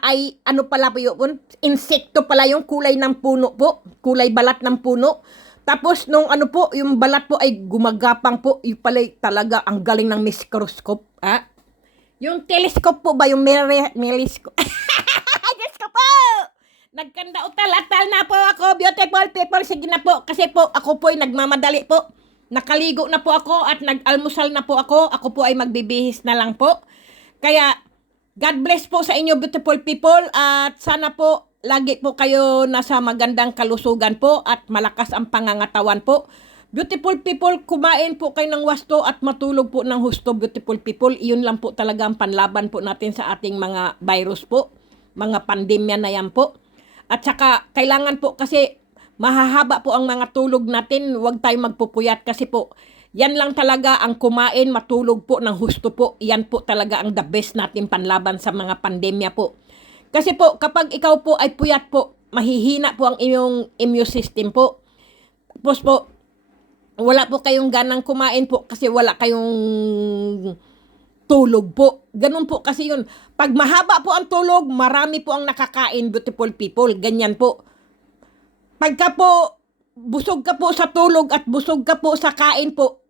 ay ano pala po yun? Insekto pala yung kulay ng puno po. Kulay balat ng puno. Tapos nung ano po, yung balat po ay gumagapang po. Yung pala talaga ang galing ng microscope. Ah? Yung telescope po ba? Yung telescope. Diyos ko po! Nagkanda utal-atal na po ako, beautiful people. Sige na po, kasi po ako po ay nagmamadali po. Nakaligo na po ako at nag-almusal na po ako. Ako po ay magbibihis na lang po. Kaya, God bless po sa inyo, beautiful people. At sana po, lagi po kayo nasa magandang kalusugan po at malakas ang pangangatawan po. Beautiful people, kumain po kayo ng wasto at matulog po ng husto, beautiful people. Iyon lang po talaga ang panlaban po natin sa ating mga virus po. Mga pandemya na yan po. At saka, kailangan po kasi mahahaba po ang mga tulog natin. Huwag tayong magpupuyat kasi po, yan lang talaga ang kumain, matulog po ng husto po. Yan po talaga ang the best natin panlaban sa mga pandemya po. Kasi po, kapag ikaw po ay puyat po, mahihina po ang inyong immune system po. Tapos po, wala po kayong ganang kumain po kasi wala kayong tulog po. Ganun po kasi yun. Pag mahaba po ang tulog, marami po ang nakakain, beautiful people. Ganyan po. Pagka po, busog ka po sa tulog at busog ka po sa kain po,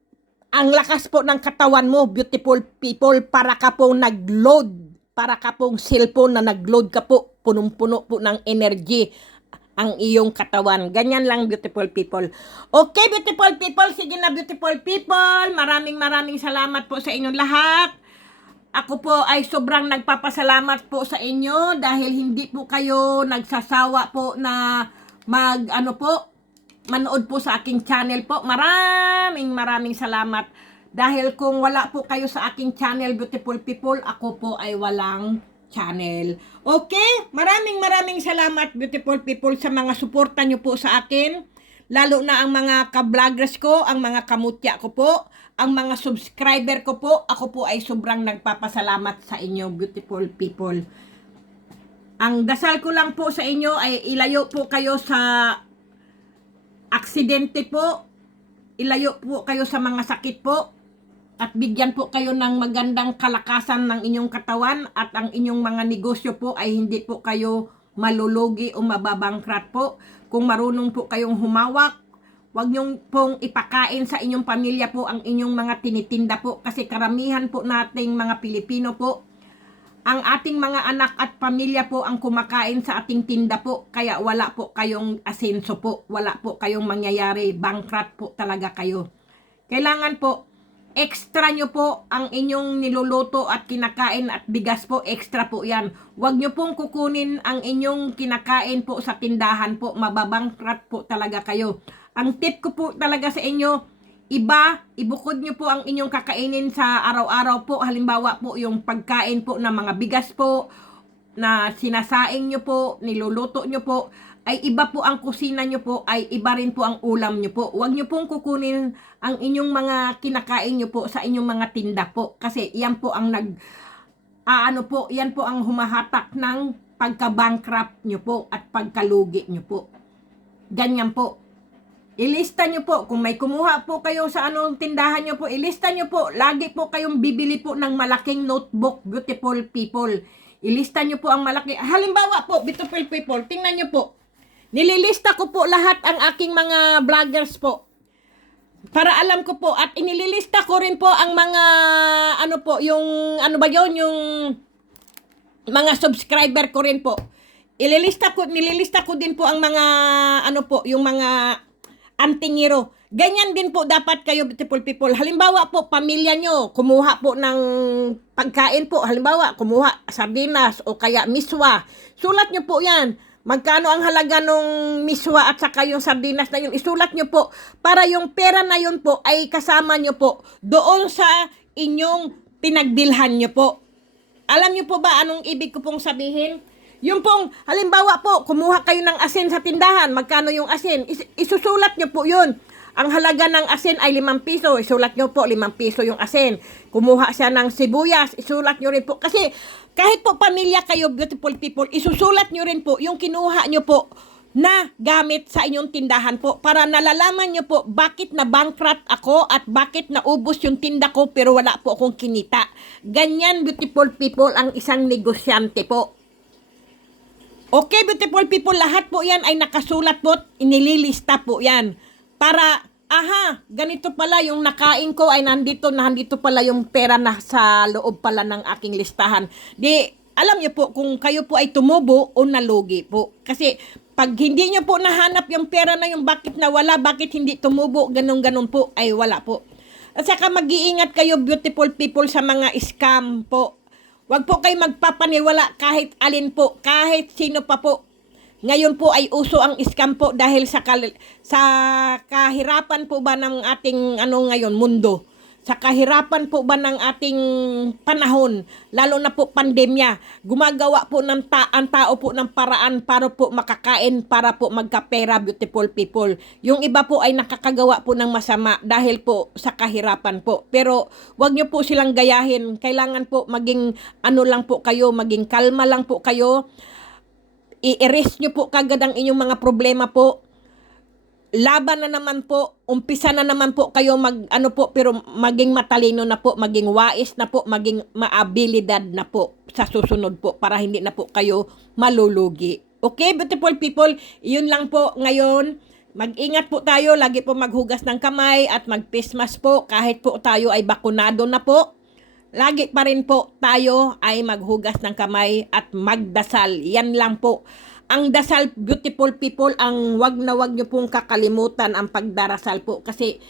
ang lakas po ng katawan mo, beautiful people, para ka pong nag-load. Para ka pong cellphone na nag-load ka po, punong-puno po ng energy ang iyong katawan. Ganyan lang, beautiful people. Okay, beautiful people. Sige na, beautiful people. Maraming salamat po sa inyong lahat. Ako po ay sobrang nagpapasalamat po sa inyo dahil hindi po kayo nagsasawa po na manood po sa aking channel po. Maraming salamat. Dahil kung wala po kayo sa aking channel, beautiful people, ako po ay walang channel. Okay? Maraming salamat, beautiful people, sa mga suporta nyo po sa akin. Lalo na ang mga ka-vloggers ko, ang mga kamutya ko po, ang mga subscriber ko po. Ako po ay sobrang nagpapasalamat sa inyo, beautiful people. Ang dasal ko lang po sa inyo ay ilayo po kayo sa aksidente po. Ilayo po kayo sa mga sakit po. At bigyan po kayo ng magandang kalakasan ng inyong katawan at ang inyong mga negosyo po ay hindi po kayo malulugi o mababangkrat po. Kung marunong po kayong humawak, huwag niyong pong ipakain sa inyong pamilya po ang inyong mga tinitinda po. Kasi karamihan po nating mga Pilipino po, ang ating mga anak at pamilya po ang kumakain sa ating tinda po. Kaya wala po kayong asenso po. Wala po kayong mangyayari. Bankrupt po talaga kayo. Kailangan po, extra nyo po ang inyong niluluto at kinakain at bigas po, extra po yan. Huwag nyo pong kukunin ang inyong kinakain po sa tindahan po, mababangkrat po talaga kayo. Ang tip ko po talaga sa inyo, ibukod nyo po ang inyong kakainin sa araw-araw po. Halimbawa po yung pagkain po ng mga bigas po, na sinasaing nyo po, niluluto nyo po, ay iba po ang kusina nyo po, ay iba rin po ang ulam nyo po. Huwag nyo pong kukunin ang inyong mga kinakain nyo po sa inyong mga tinda po. Kasi yan po ang yan po ang humahatak ng pagka-bankrupt nyo po at pagkalugi nyo po. Ganyan po. Ilista nyo po, kung may kumuha po kayo sa anong tindahan nyo po, ilista nyo po, lagi po kayong bibili po ng malaking notebook, beautiful people. Ilista nyo po ang malaki. Halimbawa po, beautiful people, tingnan nyo po. Nililista ko po lahat ang aking mga vloggers po. Para alam ko po, at inililista ko rin po ang mga, yung mga subscriber ko rin po. Nililista ko din po ang mga, yung mga antingero. Ganyan din po dapat kayo, beautiful people. Halimbawa po, pamilya nyo, kumuha po ng pagkain po. Halimbawa, kumuha sardinas o kaya miswa. Sulat nyo po yan. Magkano ang halaga nung miswa at saka yung sardinas na yun, isulat nyo po para yung pera na yun po ay kasama nyo po doon sa inyong pinagbilhan nyo po. Alam nyo po ba anong ibig ko pong sabihin? Yung pong, halimbawa po, kumuha kayo ng asin sa tindahan, magkano yung asin? Isusulat nyo po yun. Ang halaga ng asin ay 5 piso. Isulat nyo po, 5 piso yung asin. Kumuha siya ng sibuyas, isulat nyo rin po. Kasi kahit po pamilya kayo, beautiful people, isusulat nyo rin po yung kinuha nyo po na gamit sa inyong tindahan po. Para nalalaman nyo po bakit na bankrupt ako at bakit naubos yung tinda ko pero wala po akong kinita. Ganyan, beautiful people, ang isang negosyante po. Okay, beautiful people, lahat po yan ay nakasulat po, inililista po yan. Para, ganito pala yung nakain ko ay nandito pala yung pera na sa loob pala ng aking listahan. Di, alam nyo po kung kayo po ay tumubo o nalugi po. Kasi, pag hindi nyo po nahanap yung pera na yung bakit nawala, bakit hindi tumubo, ganun po, ay wala po. At saka mag-iingat kayo, beautiful people, sa mga scam po. Huwag po kayo magpapaniwala kahit alin po, kahit sino pa po. Ngayon po ay uso ang scam po dahil sa kahirapan po ba ng ating ngayon mundo. Sa kahirapan po ba ng ating panahon, lalo na po pandemya, gumagawa po ang tao po ng paraan para po makakain, para po magkapera, beautiful people. Yung iba po ay nakakagawa po ng masama dahil po sa kahirapan po. Pero wag nyo po silang gayahin. Kailangan po maging lang po kayo, maging kalma lang po kayo. I-erase nyo po kagad ang inyong mga problema po. Laban na naman po, umpisa na naman po kayo pero maging matalino na po, maging wais na po, maging maabilidad na po sa susunod po para hindi na po kayo malulugi. Okay, beautiful people, yun lang po ngayon. Mag-ingat po tayo, lagi po maghugas ng kamay at mag-face mask po kahit po tayo ay bakunado na po. Lagi pa rin po tayo ay maghugas ng kamay at magdasal. Yan lang po. Ang dasal, beautiful people, ang wag nyo pong kakalimutan ang pagdarasal po. Kasi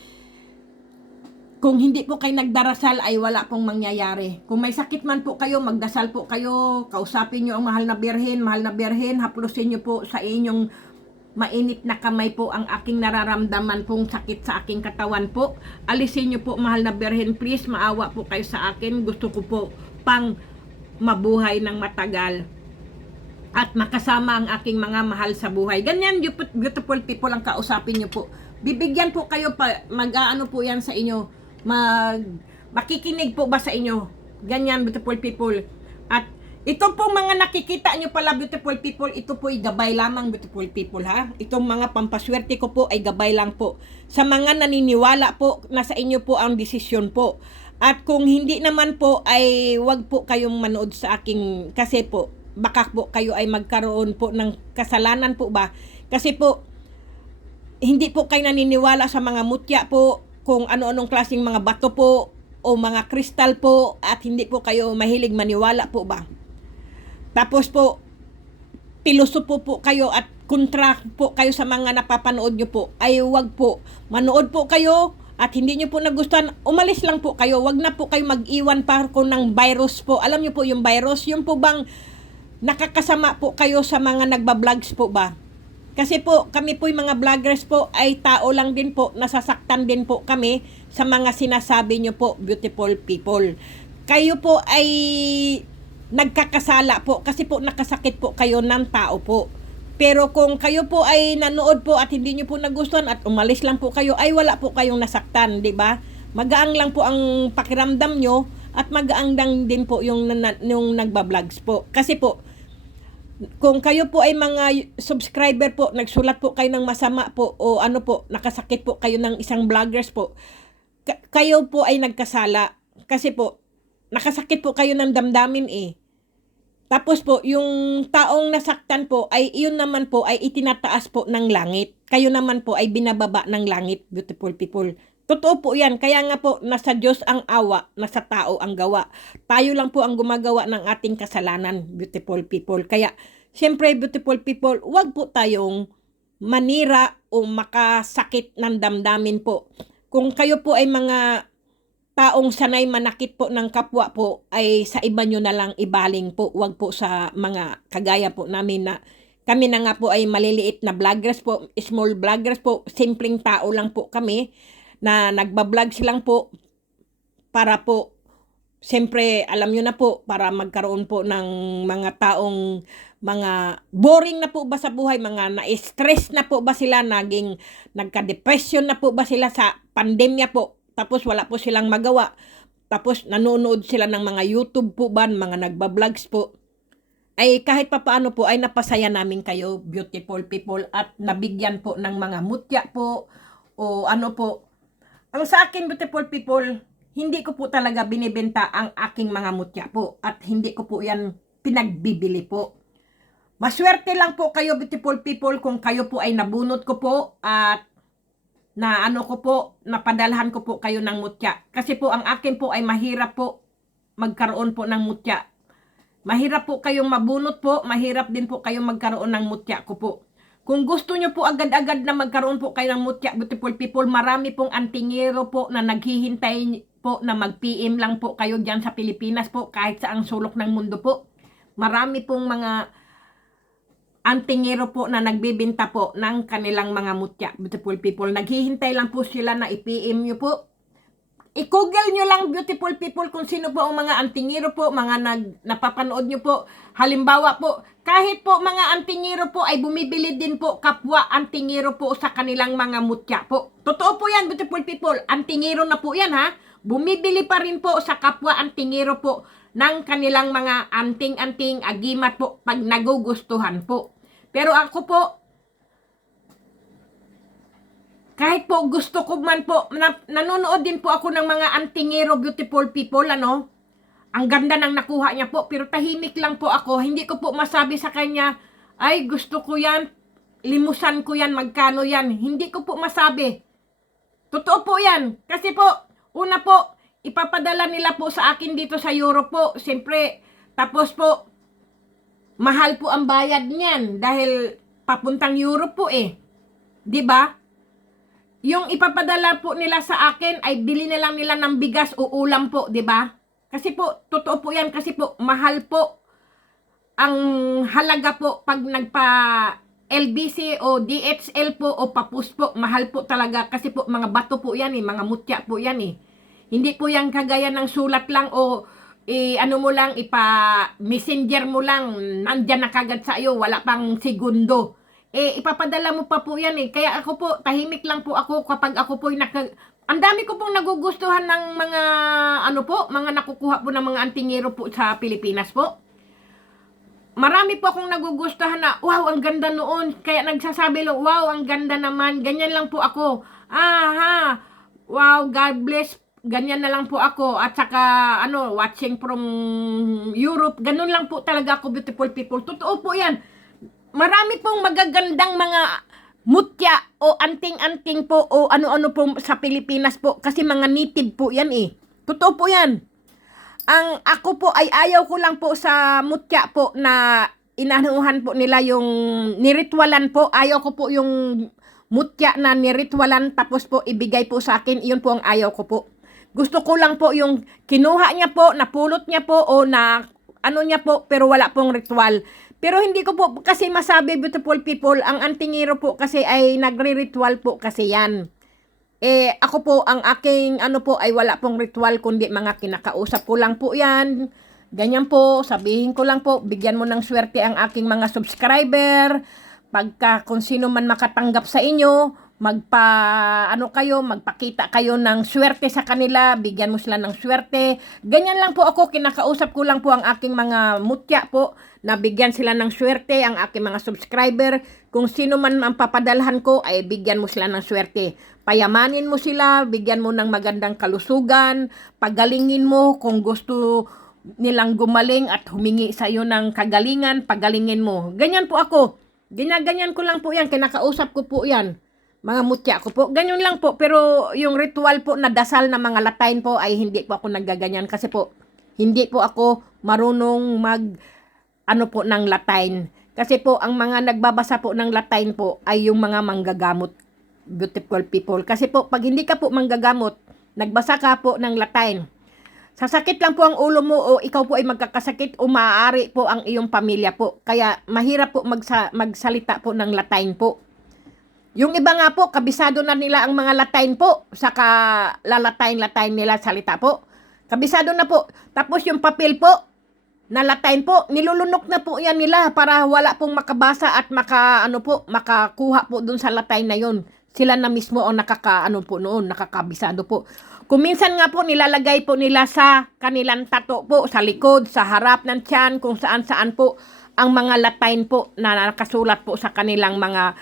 kung hindi po kayo nagdarasal ay wala pong mangyayari. Kung may sakit man po kayo, magdasal po kayo, kausapin nyo ang mahal na birhen, haplusin nyo po sa inyong mainit na kamay po ang aking nararamdaman pong sakit sa aking katawan po. Alisin nyo po, mahal na birhen, please, maawa po kayo sa akin. Gusto ko po pang mabuhay ng matagal at makasama ang aking mga mahal sa buhay. Ganyan, beautiful people, ang kausapin nyo po. Bibigyan po kayo, po yan sa inyo. Makikinig po ba sa inyo? Ganyan, beautiful people. At ito po mga nakikita nyo pala, beautiful people, ito po ay gabay lamang, beautiful people, ha? Itong mga pampaswerte ko po ay gabay lang po. Sa mga naniniwala po, nasa inyo po ang desisyon po. At kung hindi naman po, ay wag po kayong manood sa aking, kasi po, baka po kayo ay magkaroon po ng kasalanan po ba? Kasi po, hindi po kayo naniniwala sa mga mutya po, kung ano-anong klaseng mga bato po, o mga kristal po, at hindi po kayo mahilig maniwala po ba? Tapos po, pilosopo po kayo at kontra po kayo sa mga napapanood nyo po, ay wag po. Manood po kayo, at hindi nyo po nagustuhan, umalis lang po kayo. Wag na po kayo mag-iwan pa ko ng virus po. Alam nyo po yung virus, yung po bang nakakasama po kayo sa mga nagba-vlogs po ba? Kasi po, kami po yung mga vloggers po ay tao lang din po, nasasaktan din po kami sa mga sinasabi nyo po, beautiful people. Kayo po ay nagkakasala po kasi po nakasakit po kayo ng tao po. Pero kung kayo po ay nanood po at hindi nyo po nagustuhan at umalis lang po kayo, ay wala po kayong nasaktan, di ba? Magaang lang po ang pakiramdam nyo at magaang lang din po yung nagba-vlogs po. Kasi po, kung kayo po ay mga subscriber po, nagsulat po kayo ng masama po o ano po, nakasakit po kayo ng isang vloggers po, kayo po ay nagkasala. Kasi po, nakasakit po kayo ng damdamin eh. Tapos po, yung taong nasaktan po ay iyon naman po ay itinataas po ng langit. Kayo naman po ay binababa ng langit, beautiful people. Totoo po yan. Kaya nga po, nasa Diyos ang awa, nasa tao ang gawa. Tayo lang po ang gumagawa ng ating kasalanan, beautiful people. Kaya, syempre, beautiful people, wag po tayong manira o makasakit ng damdamin po. Kung kayo po ay mga taong sanay manakit po ng kapwa po, ay sa iba nyo na lang ibaling po. Wag po sa mga kagaya po namin na kami na nga po ay maliliit na vloggers po, small vloggers po, simpleng tao lang po kami na nagbablog silang po para po, siyempre alam nyo na po, para magkaroon po ng mga taong mga boring na po ba sa buhay, mga na-stress na po ba sila, nagka-depression na po ba sila sa pandemya po, tapos wala po silang magawa, tapos nanonood sila ng mga YouTube po ba, mga nagba-vlogs po, ay kahit papaano po ay napasaya namin kayo, beautiful people, at nabigyan po ng mga mutya po o ano po. Ang sa akin, beautiful people, hindi ko po talaga binibenta ang aking mga mutya po at hindi ko po yan pinagbibili po. Maswerte lang po kayo, beautiful people, kung kayo po ay nabunot ko po at na ano ko po, napadalhan ko po kayo ng mutya. Kasi po ang akin po ay mahirap po magkaroon po ng mutya. Mahirap po kayong mabunot po, mahirap din po kayong magkaroon ng mutya ko po. Kung gusto nyo po agad-agad na magkaroon po kayo ng mutya, beautiful people, marami pong antingero po na naghihintay po na mag-PM lang po kayo dyan sa Pilipinas po, kahit sa ang sulok ng mundo po. Marami pong mga antingero po na nagbibenta po ng kanilang mga mutya, beautiful people. Naghihintay lang po sila na i-PM nyo po. I-google nyo lang, beautiful people, kung sino po ang mga antingero po, mga napapanood nyo po. Halimbawa po, kahit po mga antingero po ay bumibili din po kapwa antingero po sa kanilang mga mutya po. Totoo po yan, beautiful people. Antingero na po yan ha. Bumibili pa rin po sa kapwa antingero po ng kanilang mga anting-anting agimat po pag nagugustuhan po. Pero ako po, kahit po gusto ko man po, nanonood din po ako ng mga antingero, beautiful people, ano. Ang ganda ng nakuha niya po, pero tahimik lang po ako. Hindi ko po masabi sa kanya, ay gusto ko yan, limusan ko yan, magkano yan. Hindi ko po masabi. Totoo po yan. Kasi po, una po, ipapadala nila po sa akin dito sa Europe po. Siyempre, tapos po, mahal po ang bayad niyan dahil papuntang Europe po eh. 'Di ba? Yung ipapadala po nila sa akin ay bili na lang nila ng bigas o ulam po, 'di ba? Kasi po, totoo po 'yan kasi po mahal po ang halaga po pag nagpa LBC o DHL po o papus po, mahal po talaga kasi po mga bato po 'yan eh, mga mutya po 'yan eh. Hindi po 'yan kagaya ng sulat lang o ano mo lang, messenger mo lang, nandyan na kagad sa iyo, wala pang segundo. Ipapadala mo pa po yan eh. Kaya ako po, tahimik lang po ako kapag ako po ang dami ko pong nagugustuhan ng mga, mga nakukuha po ng mga antingero po sa Pilipinas po. Marami po akong nagugustuhan na, wow, ang ganda noon. Kaya nagsasabi lang, wow, ang ganda naman. Ganyan lang po ako. Wow, God bless. Ganyan na lang po ako. At saka, watching from Europe. Ganun lang po talaga ako, beautiful people. Totoo po yan. Marami pong magagandang mga mutya o anting-anting po o ano-ano po sa Pilipinas po. Kasi mga native po yan eh. Totoo po yan. Ang ako po ay ayaw ko lang po sa mutya po na inanuhan po nila yung niritwalan po. Ayaw ko po yung mutya na niritwalan tapos po ibigay po sa akin. Iyon po ang ayaw ko po. Gusto ko lang po yung kinuha niya po, napulot niya po o na ano niya po pero wala pong ritual. Pero hindi ko po kasi masabi, beautiful people, ang antingero po kasi ay nagre-ritual po kasi yan. Ako po, ang aking po ay wala pong ritual kundi mga kinakausap ko lang po yan. Ganyan po, sabihin ko lang po, bigyan mo ng swerte ang aking mga subscriber. pagka kung sino man makatanggap sa inyo, magpakita kayo ng swerte sa kanila, bigyan mo sila ng swerte. Ganyan lang po ako, kinakausap ko lang po ang aking mga mutya po, na bigyan sila ng swerte, ang aking mga subscriber. Kung sino man ang papadalhan ko, ay bigyan mo sila ng swerte. Payamanin mo sila, bigyan mo ng magandang kalusugan, pagalingin mo kung gusto nilang gumaling at humingi sa iyo ng kagalingan, pagalingin mo. Ganyan po ako. Ganyan ko lang po yan, kinakausap ko po yan. Mga mutya ko po. Ganyan lang po. Pero yung ritual po na dasal na mga Latin po ay hindi po ako nagaganyan. Kasi po, hindi po ako marunong ng Latin. Kasi po, ang mga nagbabasa po ng Latin po ay yung mga manggagamot, beautiful people. Kasi po, pag hindi ka po manggagamot, nagbasa ka po ng Latin, sasakit lang po ang ulo mo o ikaw po ay magkakasakit o maaari po ang iyong pamilya po. Kaya mahirap po magsalita po ng Latin po. Yung iba nga po, kabisado na nila ang mga Latin po, saka Latin nila salita po. Kabisado na po. Tapos yung papel po, na Latin po, nilulunok na po yan nila para wala pong makabasa at makakuha po dun sa Latin na yun. Sila na mismo ang nakakabisado po. Kung minsan nga po, nilalagay po nila sa kanilang tato po, sa likod, sa harap ng tiyan, kung saan-saan po, ang mga Latin po na nakasulat po sa kanilang mga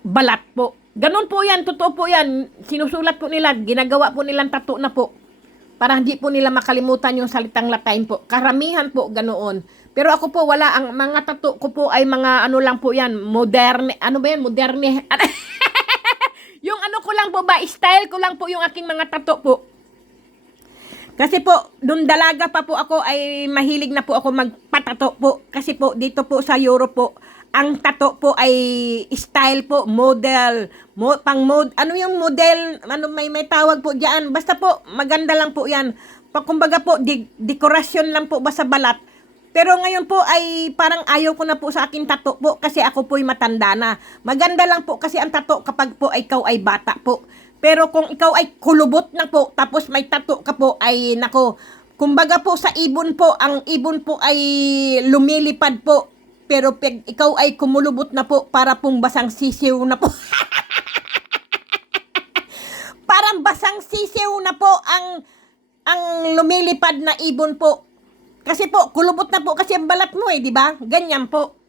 balat po. Ganon po yan, totoo po yan. Sinusulat po nila, ginagawa po nilang tattoo na po. Para hindi po nila makalimutan yung salitang Latin po. Karamihan po ganoon. Pero ako po, wala. Ang mga tattoo ko po ay mga lang po yan. Moderne. Ano ba yan? Moderne. Yung ko lang po ba, style ko lang po yung aking mga tattoo po. Kasi po, nung dalaga pa po ako ay mahilig na po ako magpatato po. Kasi po, dito po sa Europe po, ang tato po ay style po, model, ano yung model, may tawag po diyan. Basta po, maganda lang po yan. Kumbaga po, dekorasyon lang po ba sa balat. Pero ngayon po ay parang ayaw ko na po sa akin tato po kasi ako po'y matanda na. Maganda lang po kasi ang tato kapag po ikaw ay bata po. Pero kung ikaw ay kulubot na po, tapos may tato ka po, ay nako. Kumbaga po sa ibon po, ang ibon po ay lumilipad po. Pero ikaw ay kumulubot na po, para pong basang sisiw na po. Parang basang sisiw na po ang lumilipad na ibon po. Kasi po, kulubot na po kasi ang balat mo di ba? Ganyan po.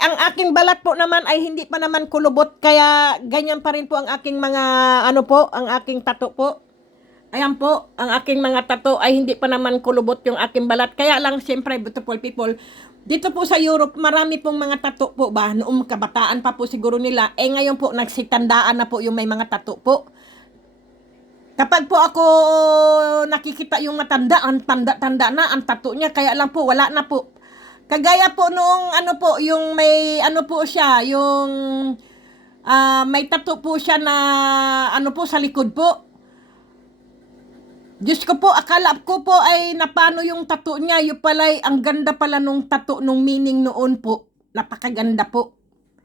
Ang aking balat po naman ay hindi pa naman kulubot, kaya ganyan pa rin po ang aking mga, ang aking tato po. Ayan po, ang aking mga tato ay hindi pa naman kulubot yung aking balat. Kaya lang, siyempre, beautiful people, dito po sa Europe, marami pong mga tato po ba? Noong kabataan pa po siguro nila. Ngayon po, nagsitandaan na po yung may mga tato po. Kapag po ako nakikita yung matanda, ang tanda-tanda na, ang tato niya, kaya lang po, wala na po. Kagaya po noong yung may po siya, yung may tato po siya na sa likod po. Diyos ko po, akala ko po ay napano yung tato niya. Yung pala'y, ang ganda pala nung tato, nung meaning noon po. Napakaganda po.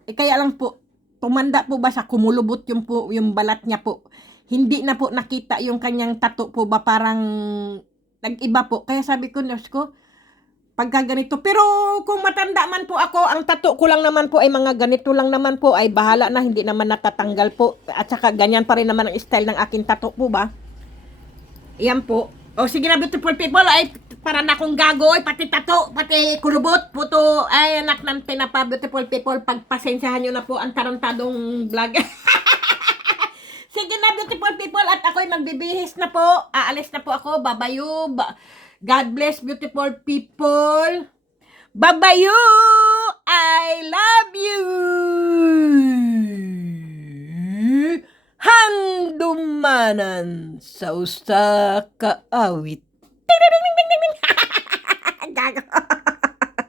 Kaya lang po, tumanda po ba sa kumulubot yung balat niya po. Hindi na po nakita yung kanyang tato po ba, parang nag-iba po. Kaya sabi ko, Diyos ko, pagka ganito. Pero kung matanda man po ako, ang tato ko lang naman po ay mga ganito lang naman po, ay bahala na, hindi naman natatanggal po. At saka ganyan pa rin naman ang style ng aking tato po ba. Yan po. O sige na, beautiful people, ay para na akong gagoy, pati tato, pati kulubot, puto, ay anak ng tinapa, beautiful people, pagpasensyahan nyo na po ang tarantadong vlog. Sige na, beautiful people, at ako'y magbibihis na po, aalis na po ako, babayo, God bless, beautiful people, babayo, I love you. Handumanan sa usa ka awit. Gago.